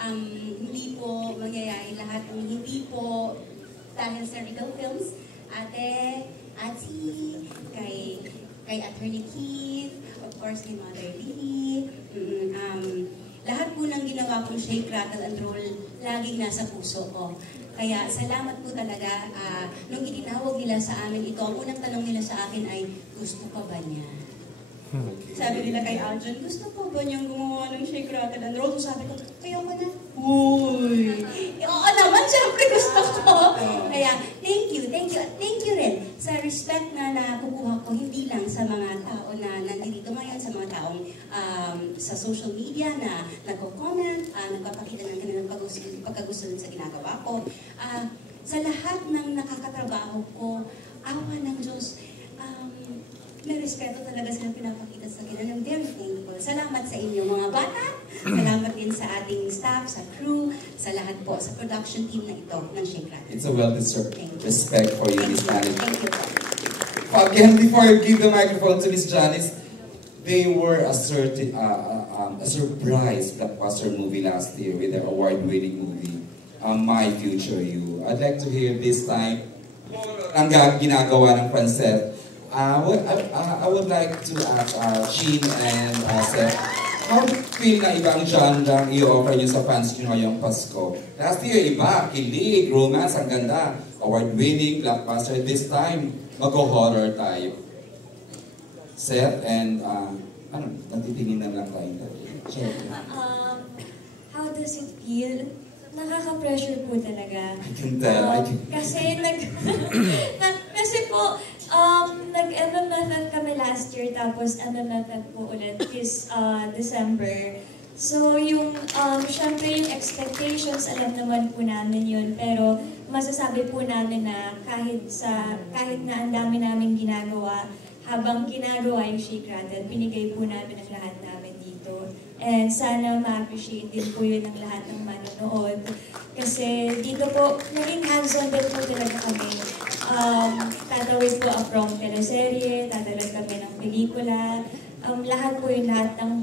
hindi po mangyayari lahat ng hindi po dahil sa Regal Films, Ate, kay Attorney Keith, of course kay Mother Lily, lahat po ng ginawa kong Shake, Rattle, and Roll, laging nasa puso ko. Kaya salamat po talaga. Nung itinawag nila sa amin ito, ang unang tanong nila sa akin ay, gusto pa ba niya? Sabi nila kay Aljon, gusto po ba niyang gumawa ng Shake, Rattle and Roll? So sabi ko, kaya ko na. Uy! Oo naman, syempre gusto ko. Kaya, thank you rin sa respect na nakukuha ko, hindi lang sa mga tao na nandito ngayon, sa mga taong sa social media na nagko-comment, nagpapakita ng kanilang pagkagusto sa ginagawa ko. Sa lahat ng nakakatrabaho ko, awa ng Diyos, may respeto talaga sila pinapakita sa akin. And I'm very thankful. Salamat sa inyo mga bata. Salamat din sa ating staff, sa crew, sa lahat po, sa production team na ito ng Shake Rattle. It's a well-deserved respect for you, Miss Janice. Thank you. Again, before I give the microphone to Miss Janice, they were a surprise blockbuster movie last year with their award-winning movie, My Future You. I'd like to hear this time ang ginagawa ng Francet. I would like to ask Chin and Seth, how do you feel na ibang genre i-offer nyo sa fans nyo ngayong Pasko? Last year, iba, kilig, romance, ang ganda, award-winning, blockbuster. This time, mag-horror type. Seth and, nagtitingin na lang tayo. Sure. How does it feel? Nakaka-pressure po talaga. I can tell. Kasi kasi po, nag-MMFF kami last year, tapos MMFF po ulit this December. So yung, syempre yung expectations, alam naman po namin yun, pero masasabi po namin na kahit na ang dami namin ginagawa, habang ginagawa yung Shake Rattle, pinigay po namin ang lahat namin dito. And sana ma-appreciate din po yun ng lahat ng manonood. Kasi dito po, naging hands-on din po talaga kami. Tatawid po from teleserye, tatawid kami ng pelikula. Lahat po yung lahat ng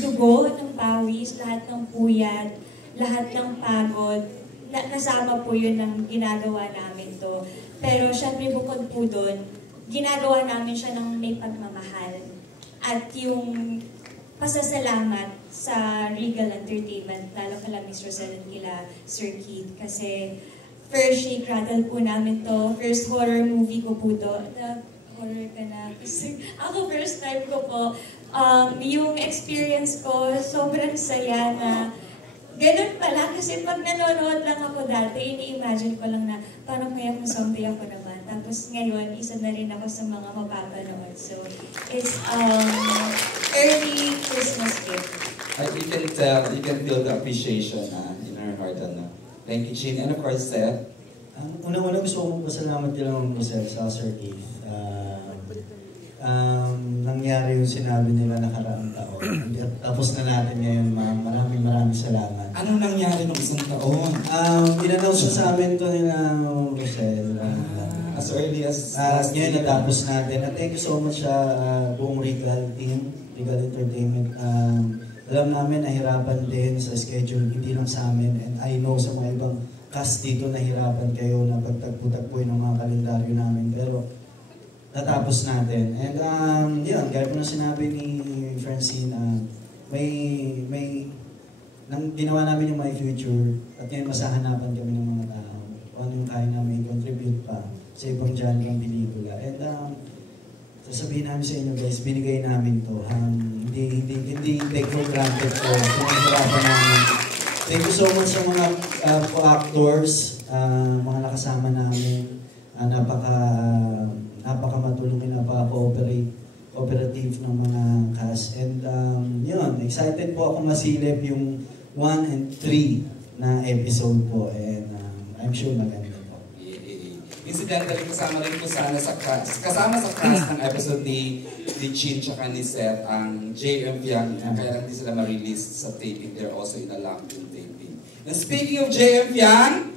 dugo, ng pawis, lahat ng puyat, lahat ng pagod. Kasama po yun ng ginagawa namin to. Pero syempre bukod po doon, ginagawa namin siya ng may pagmamahal. At yung pasasalamat sa Regal Entertainment, lalo kala Miss Rosel and kila Sir Keith. Kasi first Shake Rattle po namin to, first horror movie ko po to. Horror ka na. Ako first time ko po. Yung experience ko, sobrang saya na ganun pala. Kasi pag nanonood lang ako dati, ini-imagine ko lang na paano kaya kung zombie ako naman. Tapos ngayon, isa na rin ako sa mga mapapanood. So, it's early Christmas gift. You can feel the appreciation in her heart. Thank you, Chin. And of course, Seth. Unang-una gusto ko pasalamat din lang Rosel sa Sir Keith. Nangyari yung sinabi nila nakaraang taon. Tapos na natin ngayon, ma'am. Maraming salamat. Anong nangyari nung isang taon? In-announce sa amin to nila Rosel. As early as ngayon natapos natin. At thank you so much sa buong Regal team, Regal Entertainment. Alam namin nahirapan din sa schedule, hindi lang sa amin. And I know sa mga ibang cast dito nahirapan kayo na pagtagpo-tagpoy ng mga kalendaryo namin. Pero natapos natin. And yun, gaya po na sinabi ni Francine, nang ginawa namin yung My Future at ngayon masahanapan kami ng mga tao. Kung ano yung kaya namin contribute pa sa ibang genre ng pelikula. And sasabihin namin sa inyo guys, binigay namin to. Hindi take for granted to. Pinahirapan namin. Thank you so much sa mga co-actors, mga nakasama namin. Napaka-matulungin, napaka-cooperative ng mga cast. And yun, excited po ako masilip yung 1 and 3 na episode po. And I'm sure maganda. Incidentally, kasama rin po sana kasama sa cast ng episode ni Chin tsaka ni Seth ang JM Fiang, kaya lang hindi sila ma-release sa taping. They're also in a lockdown taping. And speaking of JM Fiang,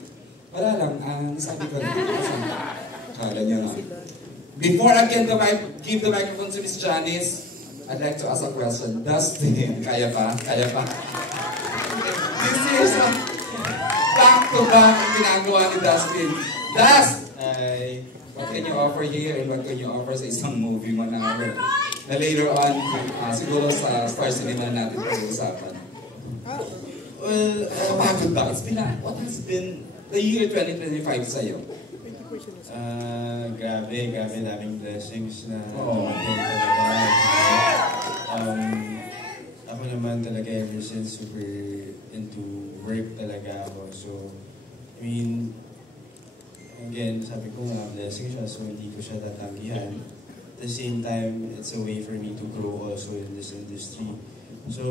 wala lang, nasabi ko rin. Kala nyo na. Before I give the microphone to Miss Janice, I'd like to ask a question. Dustin, kaya pa? Kaya pa? This is back-to-back ang ginagawa ni Dustin. Dust! What can you offer here and what can you offer sa isang movie mo na later on, siguro sa Star Cinema natin pag-uusapan? Well, back-to-back. What has been the year 2025 sa'yo? Grabe, daming blessings na dumating talaga. Ako naman talaga ever since super into work talaga ako. So, I mean, again, sabi ko nga, blessing siya, so hindi ko siya tatanggihan. At the same time, it's a way for me to grow also in this industry. So,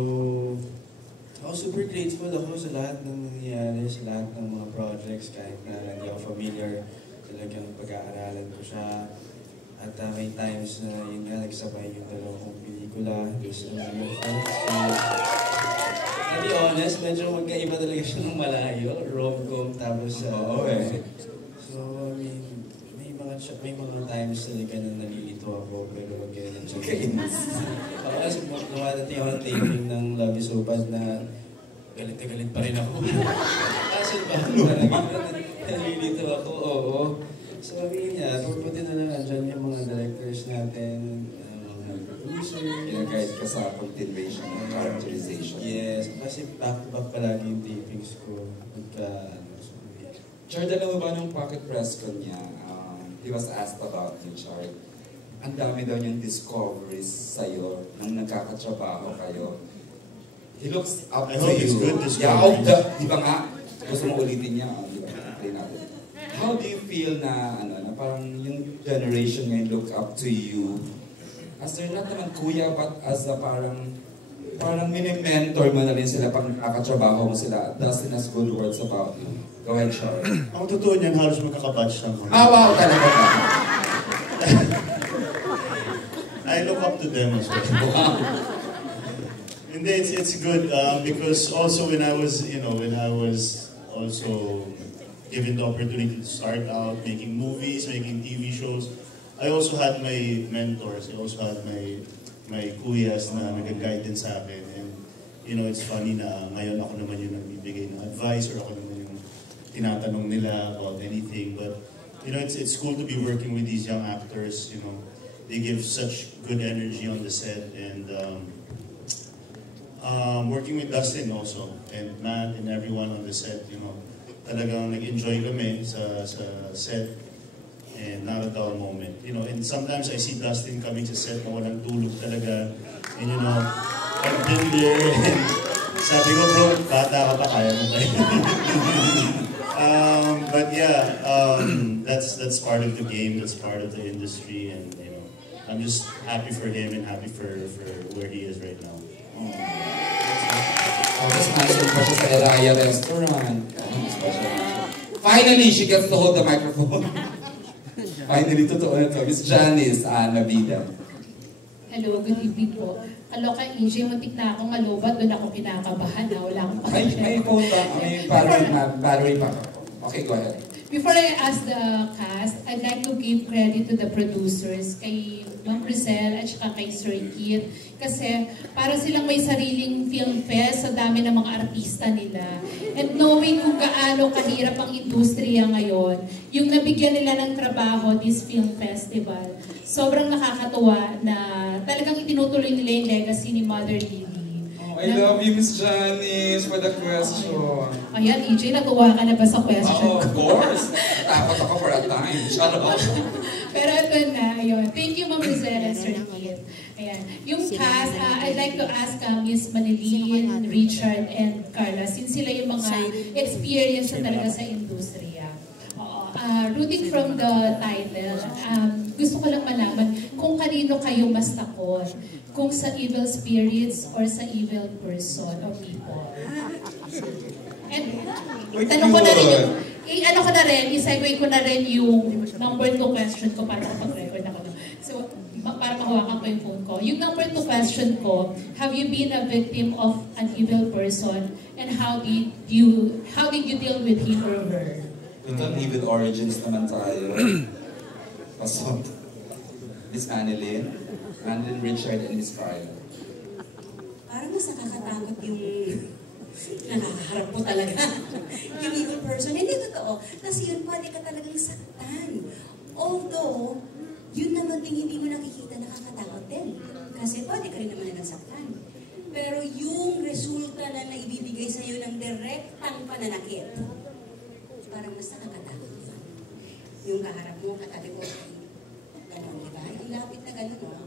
ako super grateful ako sa lahat ng nangyayari, sa lahat ng mga projects, kahit na hindi ako familiar, talagang pag-aaralan ko siya. At may times na yun nga, nagsabay yung dalawang pelikula, This and My Friends. To be honest, medyo magkaiba talaga siya ng malayo, rom-com, tapos So, I mean, may mga times talaga na nalilito ako, pero again, it's okay. Ako kasi lumadating ako ng taping ng Love is So Bad na galit na galit pa rin ako. Kaso ba? Nalilito ako, oo. So, sabi niya, pagputi na lang andyan yung mga directors natin, producer. Gina-guide ka sa continuation ng characterization. Yes, kasi back-to-back palagi yung tapings ko. Chard, alam mo ba nung pocket press ko niya, he was asked about you, Chard. Ang dami daw niyang discoveries sa'yo nung nagkakatrabaho kayo. He looks up to you. Yeah, di ba nga? Gusto mo ulitin niya, di ba? Play natin. How do you feel na, na parang yung generation ngayon look up to you? As they're not naman kuya, but as a parang mini-mentor mo na rin sila pag nakakatrabaho mo sila. Dustin has good words about you. Go ahead, Sharon. Ang totoo niyan, halos magkakabatch lang kami. Wow, talaga ba? I look up to them as well. And it's good because also when I was also given the opportunity to start out making movies, making TV shows, I also had my mentors. I also had my kuyas na nag-guide din sa akin. And it's funny na ngayon ako naman yung nagbibigay ng advice or ako naman yung tinatanong nila about anything. But it's cool to be working with these young actors. They give such good energy on the set, and working with Dustin also and Matt and everyone on the set. Talagang nag-enjoy kami sa set. And not a dull moment. And sometimes I see Dustin coming to set na walang tulog talaga. And I've been there. And sabi ko, bro, bata ka pa, kaya mo tayo. But yeah, that's part of the game. That's part of the industry. And I'm just happy for him and happy for where he is right now. Tapos nandun pa siya sa Elaya Restaurant. Finally, she gets to hold the microphone. Finally, totoo na ito. Miss Janice Navida. Hello, good evening po. Kaloka, Inge, matik na akong malobat. Doon ako kinakabahan na wala akong pakasya. May phone ba? May battery pa. Okay, go ahead. Before I ask the cast, I'd like to give credit to the producers, kay Ma'am Brisel at saka kay Sir Keith. Kasi para silang may sariling film fest sa dami ng mga artista nila. And knowing kung gaano kahirap ang industriya ngayon, yung nabigyan nila ng trabaho, this film festival, sobrang nakakatuwa na talagang itinutuloy nila yung legacy ni Mother Lily. I love you, Miss Janice, for the question. Ayan, EJ, natuwa ka na ba sa question? Of course. Takot ako for a time. Pero ito na, yun. Thank you, Ma'am Rosella, Sir Keith. Ayan. Yung cast, I'd like to ask Miss Manilyn, Richard, and Carla, since sila yung mga experience na talaga sa industriya. Rooting from the title, gusto ko lang malaman kung kanino kayo mas takot. Kung sa evil spirits or sa evil person or people. And tanong ko na rin yung, i-segue ko na rin yung number 2 question ko para makapag-record ako. So, para mahawakan ko yung phone ko. Yung number 2 question ko, have you been a victim of an evil person and how did you deal with him or her? Ito ang evil origins naman tayo. Pasok. Miss Manilyn, Richard, and Miss Carla. Parang mas nakakatakot yung nakakaharap po talaga. Yung evil person. Hindi totoo. Kasi yun, pwede ka talagang saktan. Although, yun naman din hindi mo nakikita, nakakatakot din. Kasi pwede ka rin naman na nasaktan. Pero yung resulta na naibibigay sa'yo ng direktang pananakit, parang mas nakakatakot yun. Yung kaharap mo, katabi mo, gano'n, di ba? Yung lapit na gano'n, no?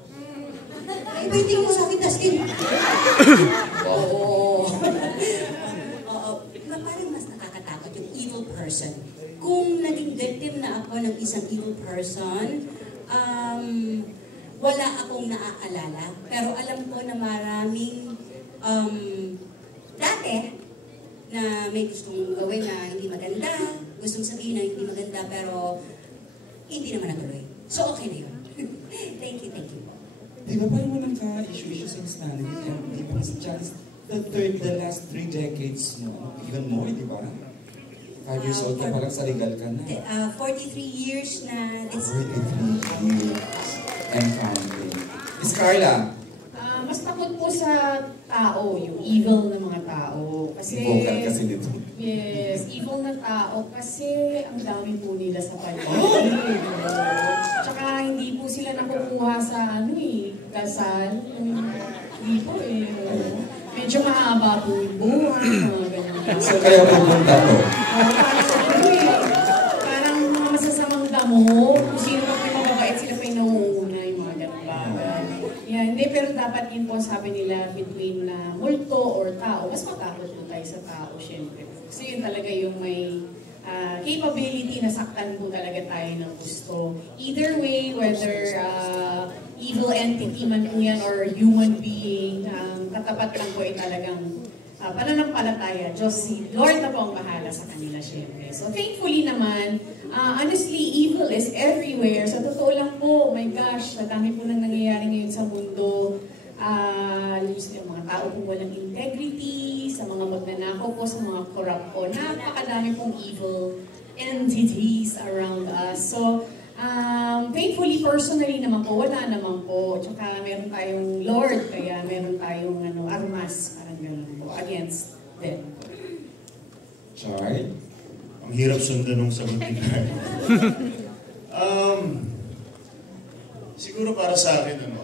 Ay, ba yung tingin mo sa akin, Dustin? Oo. Oo. Parang mas nakakatakot yung evil person. Kung naging victim na ako ng isang evil person, wala akong naaalala. Pero alam ko na maraming dati na may gustong gawin na hindi maganda, gustong sabihin na hindi maganda, pero hindi naman natuloy. So, okay na yun. Thank you po. Di ba parang walang ka-issue sa Stanley? Di ba sa chance, the last 3 decades mo, even more, di ba? 5 years old ka parang sa legal ka na. 43 years na. 43 years and counting. Miss Carla. Mas takot po sa tao, yung evil na mga tao. Kasi, vocal kasi nito. Yes, evil na tao kasi ang dami po nila sa paligid. Tsaka hindi po sila nakukuha sa dasal. Hindi po medyo mahaba po yung buhay, mga ganyan. So kaya pupunta to? Parang mga masasamang damo. Kung sino pa may mababait, sila pa yung nauuna yung mga ganang bagay. Yeah, hindi, pero dapat yun po sabi nila between multo or tao. Mas matakot po tayo sa tao, syempre. Kasi yun talaga yung may capability na saktan po talaga tayo ng gusto. Either way, whether evil entity man po yan or human being, katapat lang po ay talagang pananampalataya. Diyos, si Lord na po ang bahala sa kanila, syempre. So thankfully naman, honestly, evil is everywhere. Sa totoo lang po, my gosh, sa dami po nang nangyayari ngayon sa mundo. Yung mga tao po walang integrity, sa mga magnanakaw po, sa mga corrupt po. Napakadami pong evil entities around us. So, thankfully, personally naman po, wala naman po. Tsaka meron tayong Lord, kaya meron tayong armas, parang gano'n po, against them. Chard? Ang hirap sundan ng sagot ni Carl. Siguro para sa akin,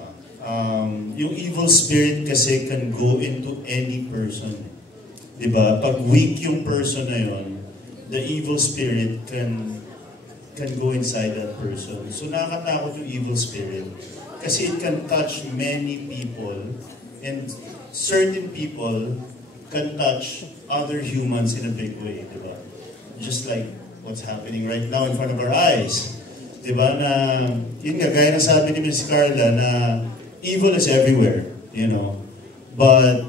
yung evil spirit kasi can go into any person. Diba? Pag weak yung person na yon, the evil spirit can go inside that person. So nakakatakot yung evil spirit. Kasi it can touch many people, and certain people can touch other humans in a big way. Diba? Just like what's happening right now in front of our eyes. Diba? Na, yun nga, gaya na sabi ni Ms. Carla na evil is everywhere, you know. But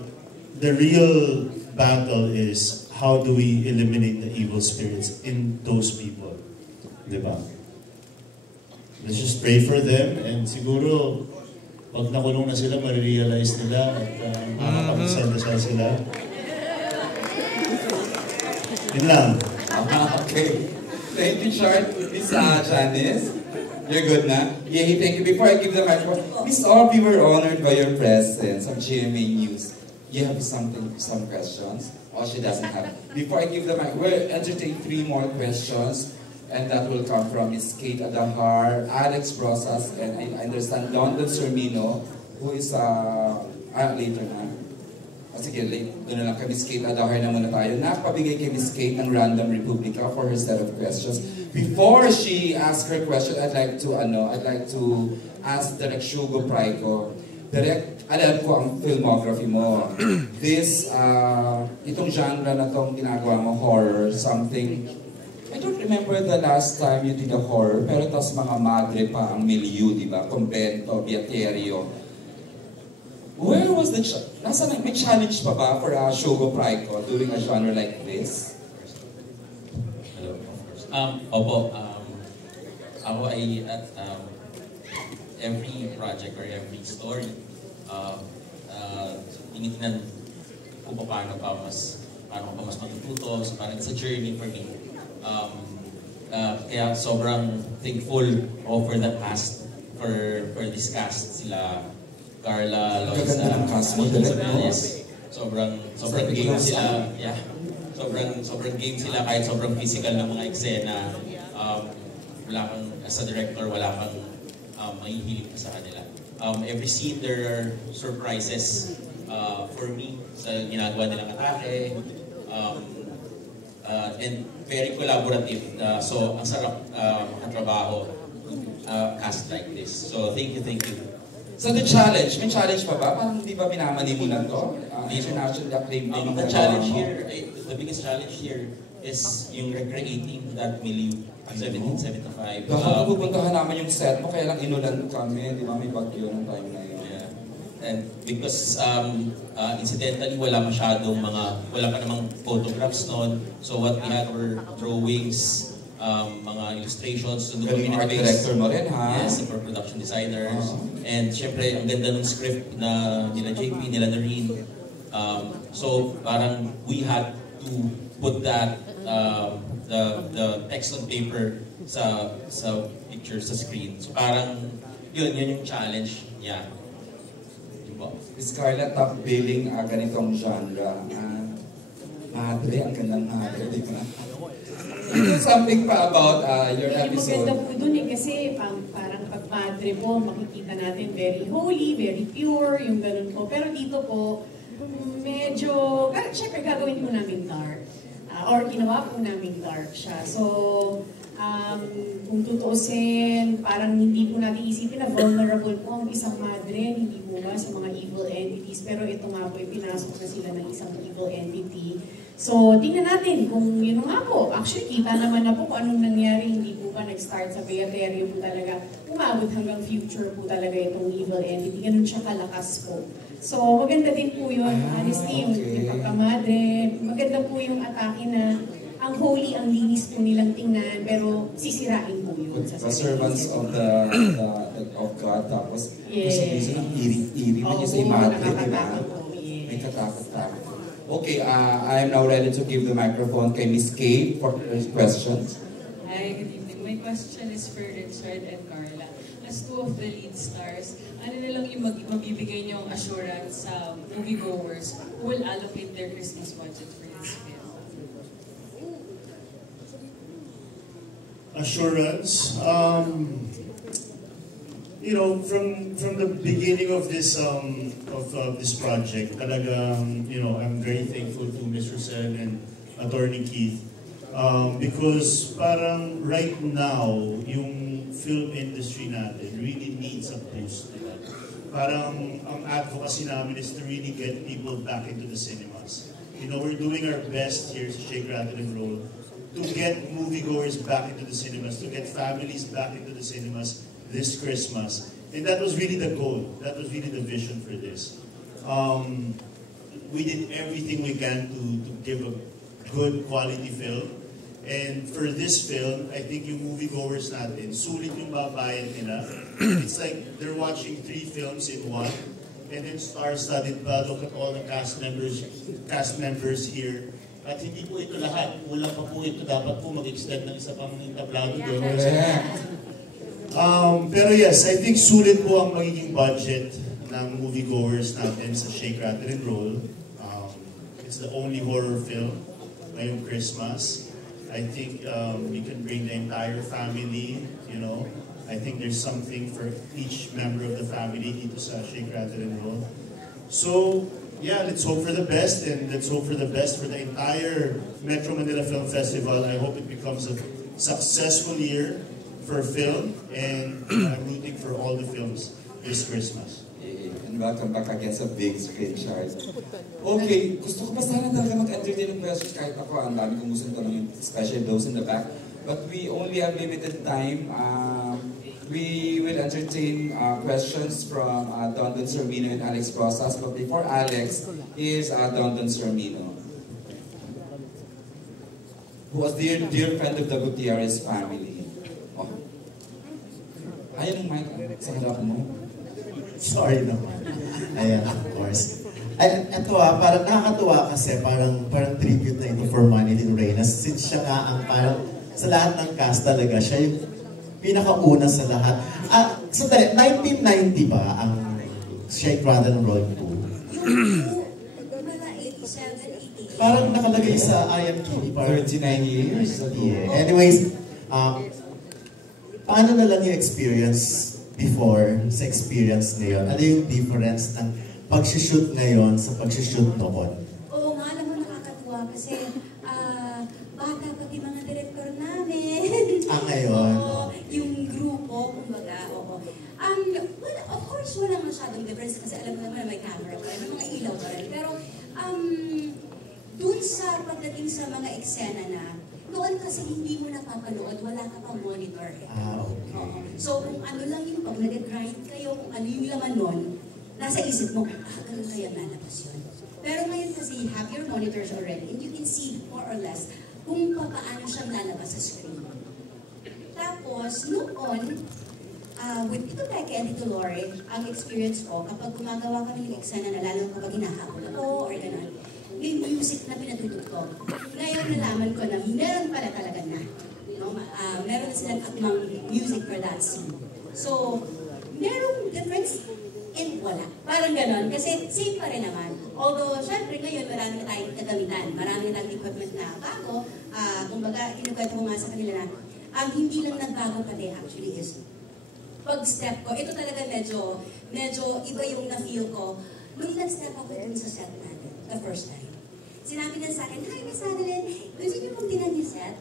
the real battle is how do we eliminate the evil spirits in those people. Diba? Let's just pray for them, and siguro pag nakulong na sila, marirealize nila at makakapagsaldasal sila. Yun lang. Okay. Thank you, Chard. Miss Janice, you're good na? Yeah, thank you. Before I give the microphone, Miss Aubrey, we're honored by your presence on GMA News. You have some questions? Oh, she doesn't have. Before I give the mic, we'll entertain 3 more questions. And that will come from Ms. Kate Adahar, Alex Brosas, and I understand London Sermino, who is later na. Sige, doon na lang kay Ms. Kate Adahar na muna tayo. Nakapabigay kay Ms. Kate ng Random Republica for her set of questions. Before she asks her question, I'd like to ask Direk Shugo Praico. Direk, alam ko ang filmography mo. Itong genre na itong ginagawa mo, horror, something. I don't remember the last time you did a horror, pero tas mga madre pa ang milieu, di ba? Convento, Beaterio. Where was the may challenge pa ba for Shugo Praico doing a genre like this? Hello, of course. Opo, ako ay at every project or every story, tinitingnan kung paano pa mas matututo. So parang it's a journey for me. Kaya sobrang thankful ako for the cast, for this cast, sila Carla, Loisa, yes. Sobrang game sila, yeah. Sobrang game sila kahit sobrang physical ng mga eksena. Wala kang, as a director, wala kang mahihilig pa sa kanila. Every scene there are surprises for me sa ginagawa nilang atake. And very collaborative. So, ang sarap makatrabaho cast like this. So, thank you, thank you. So the challenge, may challenge pa ba? Parang hindi ba minamani mo na to? International acclaim din. The challenge here, the biggest challenge here is yung recreating that milieu, 1775. Baka pupuntahan naman yung set mo, kaya lang inulan kami, di ba? May bagyo ng time na yun. Yeah. And because incidentally, wala pa namang photographs noon. So what we had were drawings, mga illustrations. So, yung art director mo rin, ha? Yes, for production designers. And syempre, ang ganda ng script na nila JP, nila Noreen. So parang we had to put that, the text on paper sa picture, sa screen. So parang yun yung challenge niya. Miss Carla, top billing ganitong genre. Madre, ang gandang madre, di ba? Something pa about your episode. Maganda po dun kasi parang pag madre po, makikita natin very holy, very pure, yung ganun po. Pero dito po, medyo, syempre gagawin po namin dark. Or ginawa po namin dark siya. So, kung tutuusin, parang hindi po natin isipin na vulnerable po ang isang madre, hindi po ba sa mga evil entities. Pero ito nga po, ipinasok na sila ng isang evil entity. So, tingnan natin kung yun nga po. Actually, kita naman na po kung anong nangyari. Hindi po ba nag-start sa Beaterio po talaga. Umabot hanggang future po talaga itong evil entity. Ganun siya kalakas po. So, maganda din po yun. Honestly, yung pagkamadre. Maganda po yung atake na ang holy, ang linis po nilang tingnan, pero sisirain po yun. The servants of of God, tapos gusto ng iri-iri na niya sa imadre, di ba? May katakot-takot. Okay, I am now ready to give the microphone kay Miss Kay for questions. Hi, good evening. My question is for Richard and Carla. As two of the lead stars, ano na lang yung mabibigay niyong assurance sa moviegoers who will allocate their Christmas budget for this film? Assurance? You know, from the beginning of this this project, talagang, you know, I'm very thankful to Ms. Rosel and Attorney Keith because parang right now yung film industry natin really needs a boost. Parang ang advocacy namin is to really get people back into the cinemas. You know, we're doing our best here to Shake, Rattle and Roll to get moviegoers back into the cinemas, to get families back into the cinemas this Christmas. And that was really the goal. That was really the vision for this. We did everything we can to give a good quality film. And for this film, I think yung moviegoers natin, sulit yung babayan nila. It's like they're watching 3 films in one. And then star-studded pa, look at all the cast members here. At hindi po ito lahat. Kulang pa po ito. Dapat po mag-extend ng isa pang tablado doon. Pero yes, I think sulit po ang magiging budget ng moviegoers natin sa Shake, Rattle and Roll. It's the only horror film ngayong Christmas. I think we can bring the entire family, you know. I think there's something for each member of the family dito sa Shake, Rattle and Roll. So, yeah, let's hope for the best, and let's hope for the best for the entire Metro Manila Film Festival. I hope it becomes a successful year for film, and I'm rooting for all the films this Christmas. And welcome back again sa big screen, Charles. Okay, gusto ko pa sana talaga mag-entertain ng questions kahit ako. Ang dami kong gusto tanongin, especially those in the back. But we only have limited time. We will entertain questions from Don Sermino and Alex Rosas. But before Alex is Don Sermino, who was dear friend of the Gutierrez family. Oh. Ayan ang mic sa harap mo. Sorry naman. Ayan, of course. Ay, ito parang nakakatuwa kasi parang tribute na ito for Manny Din Reyna. Since siya nga ang parang sa lahat ng cast talaga, siya yung pinakauna sa lahat. Sandali, 1990 ba ang Shake, Rattle and Roll 2? Parang nakalagay sa IMDb. 39 years. Yeah. Anyways, paano na lang yung experience before sa experience ngayon? Ano yung difference ng pag-shoot ngayon sa pag-shoot noon? Oo nga, alam mo nakakatuwa kasi bata pati mga Well, of course, walang masyadong difference kasi alam mo naman na may camera pa, may mga ilaw pa rin. Pero, dun sa pagdating sa mga eksena na, noon kasi hindi mo napapanood, wala ka pang monitor. Okay. So, kung ano lang yung pag nag-grind kayo, kung ano yung laman nun, nasa isip mo, ganun kaya lalabas yun. Pero ngayon kasi, you have your monitors already, and you can see more or less kung paano siyang lalabas sa screen. Tapos, noon, with Tito Peke and Tito Lore, ang experience ko, kapag gumagawa kami ng eksena na lalo kapag hinahabol ako or gano'n, may music na pinatutugtog. Ngayon nalaman ko na meron pala talaga na. No? Meron na silang akmang music for that scene. So, merong difference and wala. Parang gano'n. Kasi same pa rin naman. Although, syempre ngayon marami na tayong kagamitan. Marami na tayong equipment na bago. Kumbaga, inukwento ko nga sa kanila na hindi lang nagbago pati actually is pag-step ko. Ito talaga medyo iba yung na-feel ko. Nung nag-step ako dun sa set natin, the first time. Sinabi na sa akin, "Hi, Miss Annalyn, gusto niyo pong tinan yung set?"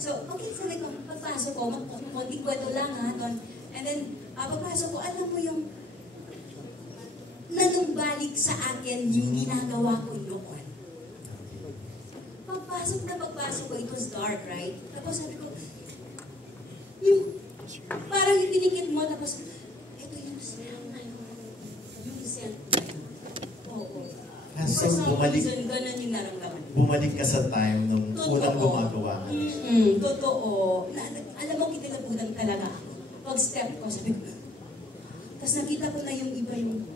So, okay, sabi ko, pagpasok ko, konting kwento lang ha, doon. And then, pagpasok ko, alam mo yung nanumbalik sa akin yung ginagawa ko noon. Pagpasok ko, it was dark, right? Tapos sabi ko, yung, parang yung tinikit mo, tapos, ito yung set na yun. Yung set na yun. Oo. So, bumalik ka sa time nung unang gumagawa ka. Totoo. Alam mo, kinilabutan talaga ako. Pag-step ko, sabi ko, tapos nakita ko na yung iba yung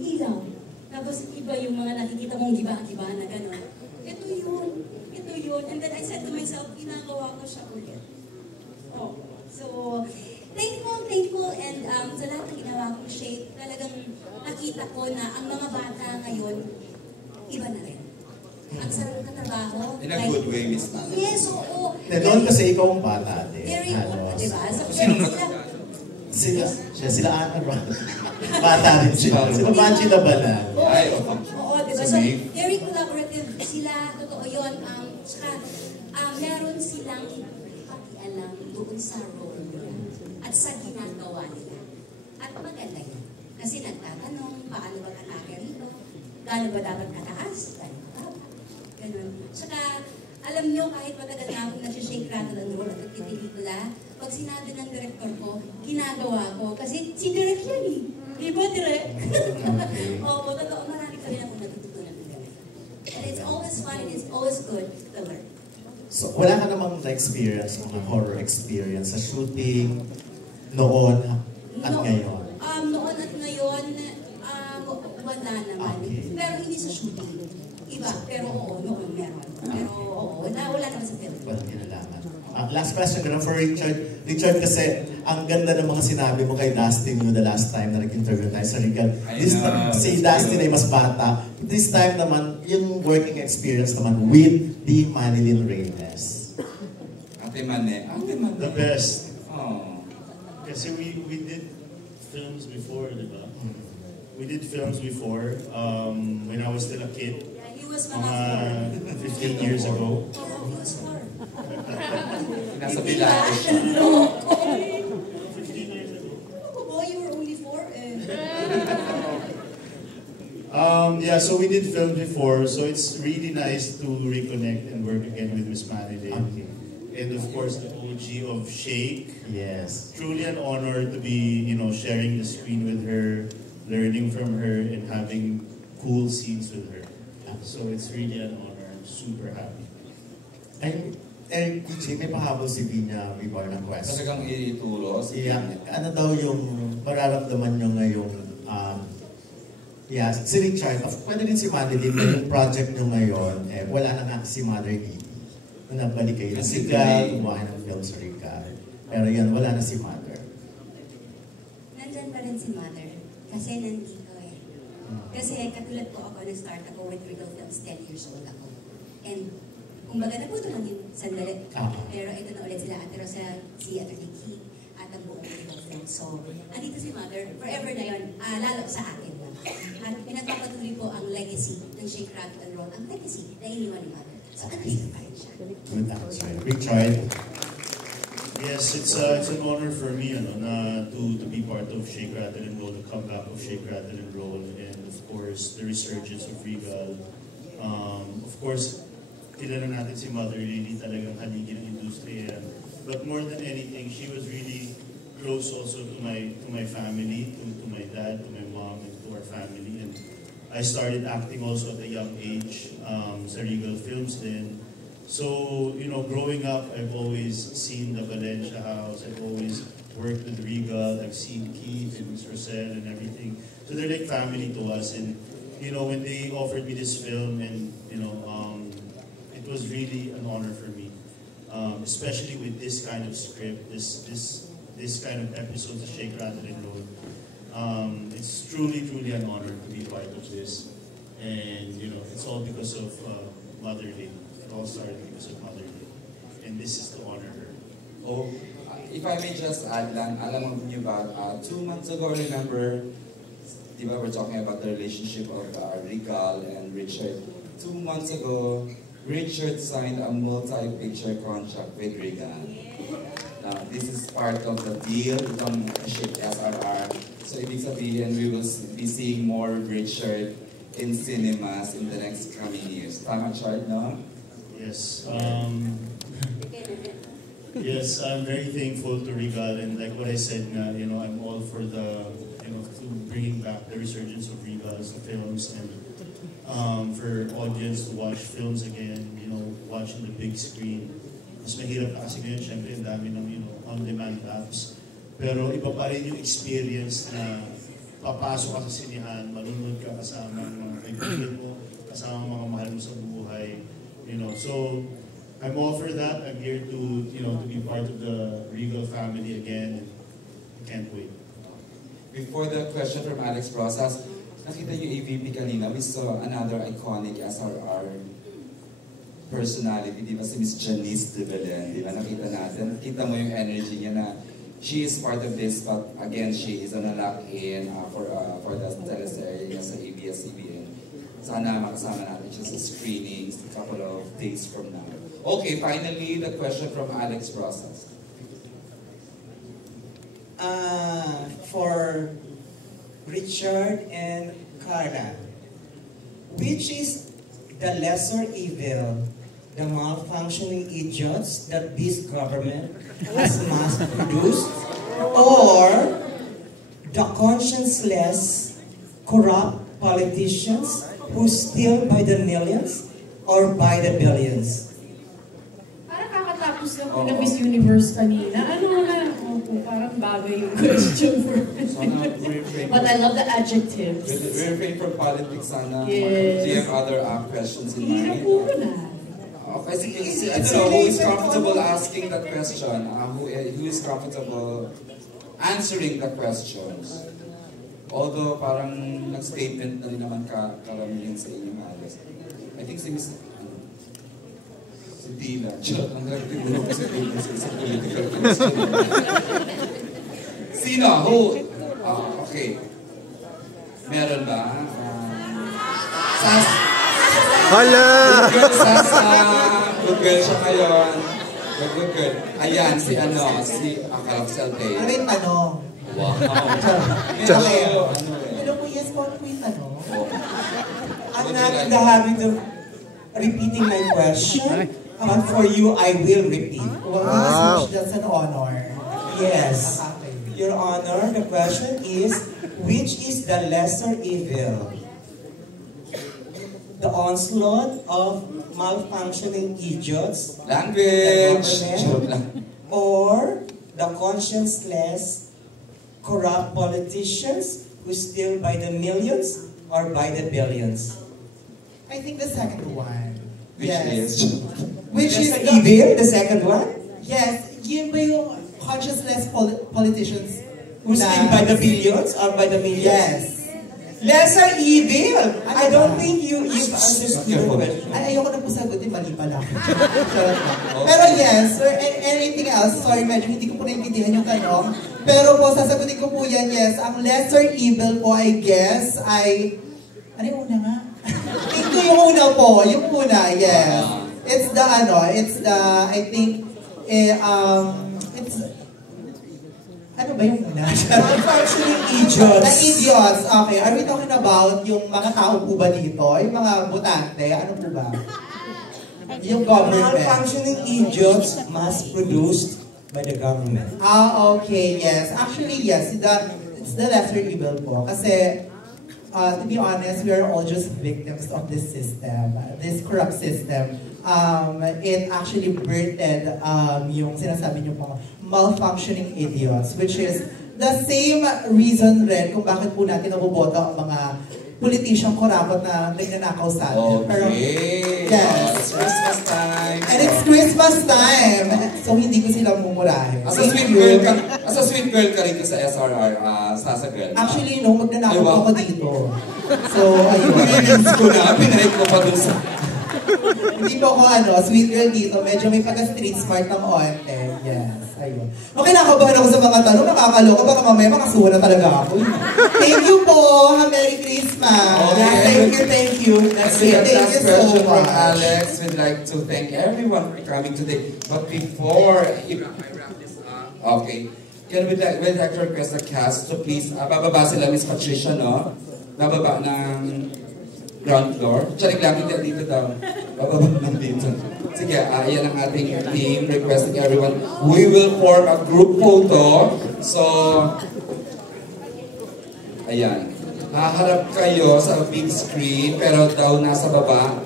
ilaw. Tapos iba yung mga nakikita mong giba-giba na gano'n. Ito yun. And then I said to myself, ginagawa ko siya ulit. Oh. So, thankful, and sa lahat ng ginawa kong shape, talagang nakita ko na ang mga bata ngayon, iba na rin. Ang sarap katrabaho. In a good way, Miss Nana. Yes, oo. Doon kasi ikaw ang bata din. Very good, di ba? Sila Ana Ron. Bata rin sila. Sila Banchi na ba na? Oo, di ba? So, very collaborative sila. Totoo yun. Saka, meron silang pakialam doon sa role nila at sa ginagawa nila. At maganda yun. Kasi nagtatanong, paano ba katake rito? Gaano ba dapat kataas? Gaano ba dapat? Ganun. Saka, alam nyo, kahit matagal na akong nag-shake, rattle, and roll at nagtipelikula, pag sinabi ng director ko, ginagawa ko. Kasi si Direk yan eh. Di ba, Direk? Opo, totoo, marami ka rin akong natututunan ng ganun. And it's always fun and it's always good to learn. So, wala ka namang na-experience, mga horror experience sa shooting noon at ngayon? Noon at ngayon, wala naman. Okay. Pero hindi sa shooting. Iba. Pero oo, noon meron. Pero oo, wala naman sa film. Walang kinalaman. Last question ko na for Richard. Richard, kasi ang ganda ng mga sinabi mo kay Dustin the last time na nag-interview tayo sa Regal. Si Dustin ay mas bata. This time naman, yung working experience naman with the Manilyn Reyes. Ate Mane. The best. Kasi we did films before, di ba? We did films before when I was still a kid. Yeah, he was 15 years ago. He was 4. Nasa Pilates. 15 years ago. Oh, boy, you were only 4. Yeah, so we did film before, so it's really nice to reconnect and work again with Miss Manilyn. Okay. And of course, the OG of Shake. Yes. Truly an honor to be, sharing the screen with her, learning from her, and having cool scenes with her. So it's really an honor. I'm super happy. And Eric, may pahabol si Vina before ng question. Talagang ituro si Vina. Ano daw yung mararamdaman nyo ngayong si Richard, pwede din si Manilyn, yung project nyo ngayon, wala na nga si Mother Edie. Nung nagbalik kayo ng Regal, gumawa ng film sa Regal. Pero yan, wala na si Mother. Nandyan pa rin si Mother. Kasi nandito eh. Kasi katulad ko ako, nag-start ako with Regal Films, 10 years old ako. And kumbaga naputo lang yung sandali. Pero ito na ulit sila, Ate Rosa, si Ate Nikki, at ang buong Regal Films. So, andito si Mother, forever na yun, lalo sa akin lang. At pinagpapatuloy po ang legacy ng Shake, Rattle, and Roll, ang legacy na iniwan ni Mother. So, andito pa rin siya. Good answer. Richard? Yes, it's an honor for me to be part of Shake, Rattle and Roll, the comeback of Shake, Rattle and Roll, and of course, the resurgence of Regal. Of course, kilala natin si Mother Lily, talagang haligi ng industriya. But more than anything, she was really close also to my family, to my dad, to my mom, and to our family. And I started acting also at a young age sa Regal Films then. So, growing up, I've always seen the Valencia House. I've always worked with Regal. I've seen Keith and Miss Roselle and everything. So they're like family to us. And, when they offered me this film and, it was really an honor for me. Especially with this kind of script, this kind of episodes of Shake, Rattle and Roll. It's truly, truly an honor to be part of this. And, it's all because of Mother Lily. It all started because of Mother Lily. And this is to honor her. Oh, if I may just add lang, alam mo niyo ba, 2 months ago, remember, di ba, we're talking about the relationship of Regal and Richard. 2 months ago, Richard signed a multi-picture contract with Regal. This is part of the deal, itong Shake SRR. So, ibig sabihin, we will be seeing more Richard in cinemas in the next coming years. Tama, Chard, no? Yes. Yes, I'm very thankful to Regal, and like what I said, I'm all for the, to bringing back the resurgence of Regal's films and for audience to watch films again, watching the big screen. Mas mahirap kasi ngayon, syempre, ang dami ng, on-demand apps. Pero iba pa rin yung experience na papasok ka sa sinihan, malunod ka kasama mga kaibigan mo, kasama mga mahal mo sa buhay. So I'm all for that. I'm here to be part of the Regal family again, and I can't wait. Before the question from Alex Rosas, nakita niyo AVP kanina, we saw another iconic SRR personality, di ba, si Miss Janice de Belen, di ba, nakita natin. Kita mo yung energy niya na she is part of this, but again, she is on a lock-in for the teleserye sa ABS-CBN. Sana makasama natin siya sa screenings a couple of days from now. Okay, finally, the question from Alex Rosas. For Richard and Carla, which is the lesser evil, the malfunctioning idiots that this government has mass-produced, or the conscienceless, corrupt politicians who steal by the millions or by the billions? Parang kakatapos lang ko na Miss Universe kanina. Parang bagay yung question for but I love the adjectives. We refrain from politics, sana. Yes. Do you have other questions in mind? Okay, sige. I don't know who is comfortable asking that question. Who is comfortable answering the questions? Although parang nag-statement na rin naman karamihan sa inyong alas. I think si Miss si Dina. Ang nagtibulong ko si Dina sa political question. Sino? Who? Okay. Meron ba? Sas. Hala! Sas, good girl siya ngayon. Good girl. Ayan, si Carlsel Tay. Ano yung tanong? Wow. Hello po, yes po, ano po yung tanong? I'm not in the habit of repeating my question, but for you, I will repeat. Wow. That's an honor. Yes. Your Honor, the question is, which is the lesser evil? The onslaught of malfunctioning idiots, language, or the conscienceless, corrupt politicians who steal by the millions or by the billions? I think the second one. Which yes. is? Which is evil, the second one? Yes, yun ba yung conscienceless politicians who steal by the billions or by the millions? Yes. Lesser evil! I don't think you've understood the question. Ayoko na po sagutin, mali pala. Pero yes, anything else? Sorry, medyo hindi ko po naintindihan yung tanong. Pero po, sasagutin ko po yan, yes. Ang lesser evil po, I guess, ay... Ano yung una nga? Ito yung una po. Yung una, yes. It's the, I think, it's Ano ba yung una? Malfunctioning idiots. The idiots. Okay. Are we talking about yung mga tao po ba dito? Yung mga butante? Ano po ba? Yung government. Malfunctioning idiots mass-produced by the government. Okay. Yes. Actually, yes. It's the lesser evil po. Kasi, to be honest, we are all just victims of this system. This corrupt system. It actually birthed yung sinasabi niyo po, malfunctioning idiots, which is the same reason rin kung bakit po natin naboboto ang mga politician korapot na nagnanakaw sa atin. Pero, yes. It's Christmas time. And it's Christmas time. So, hindi ko sila mumurahin. As a sweet girl ka rito sa SRR, Sasagal. Actually, no, magnanakaw po ako dito. So, ayun. Pinarins ko na, pinarins ko pa dun sa... Hindi po ako sweet girl dito. Medyo may pagka-street smart ng onte. Yes, ayun. Okay, nakabahan ako sa mga tanong. Nakakaloka. Baka mamaya makasuha na talaga ako. Thank you po. Merry Christmas. Okay. Thank you. That's it. Thank you so much. From Alex. We'd like to thank everyone for coming today. But before, if I wrap this up, okay. We'd like to request the cast to please, bababa sila Miss Patricia, no? Bababa ng ground floor. Charing lang, hindi dito daw. Bababa ng dito. Sige, ayan ang ating team requesting everyone. We will form a group photo. So, ayan. Haharap kayo sa big screen, pero daw nasa baba.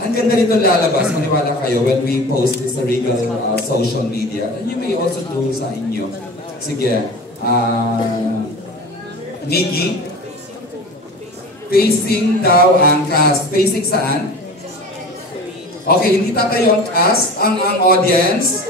Ang ganda nito lalabas, maniwala kayo, when we post this sa Regal social media. And you may also do sa inyo. Sige. Miggy. Facing daw ang cast. Facing saan? Okay, hindi tatayo ang cast, ang audience.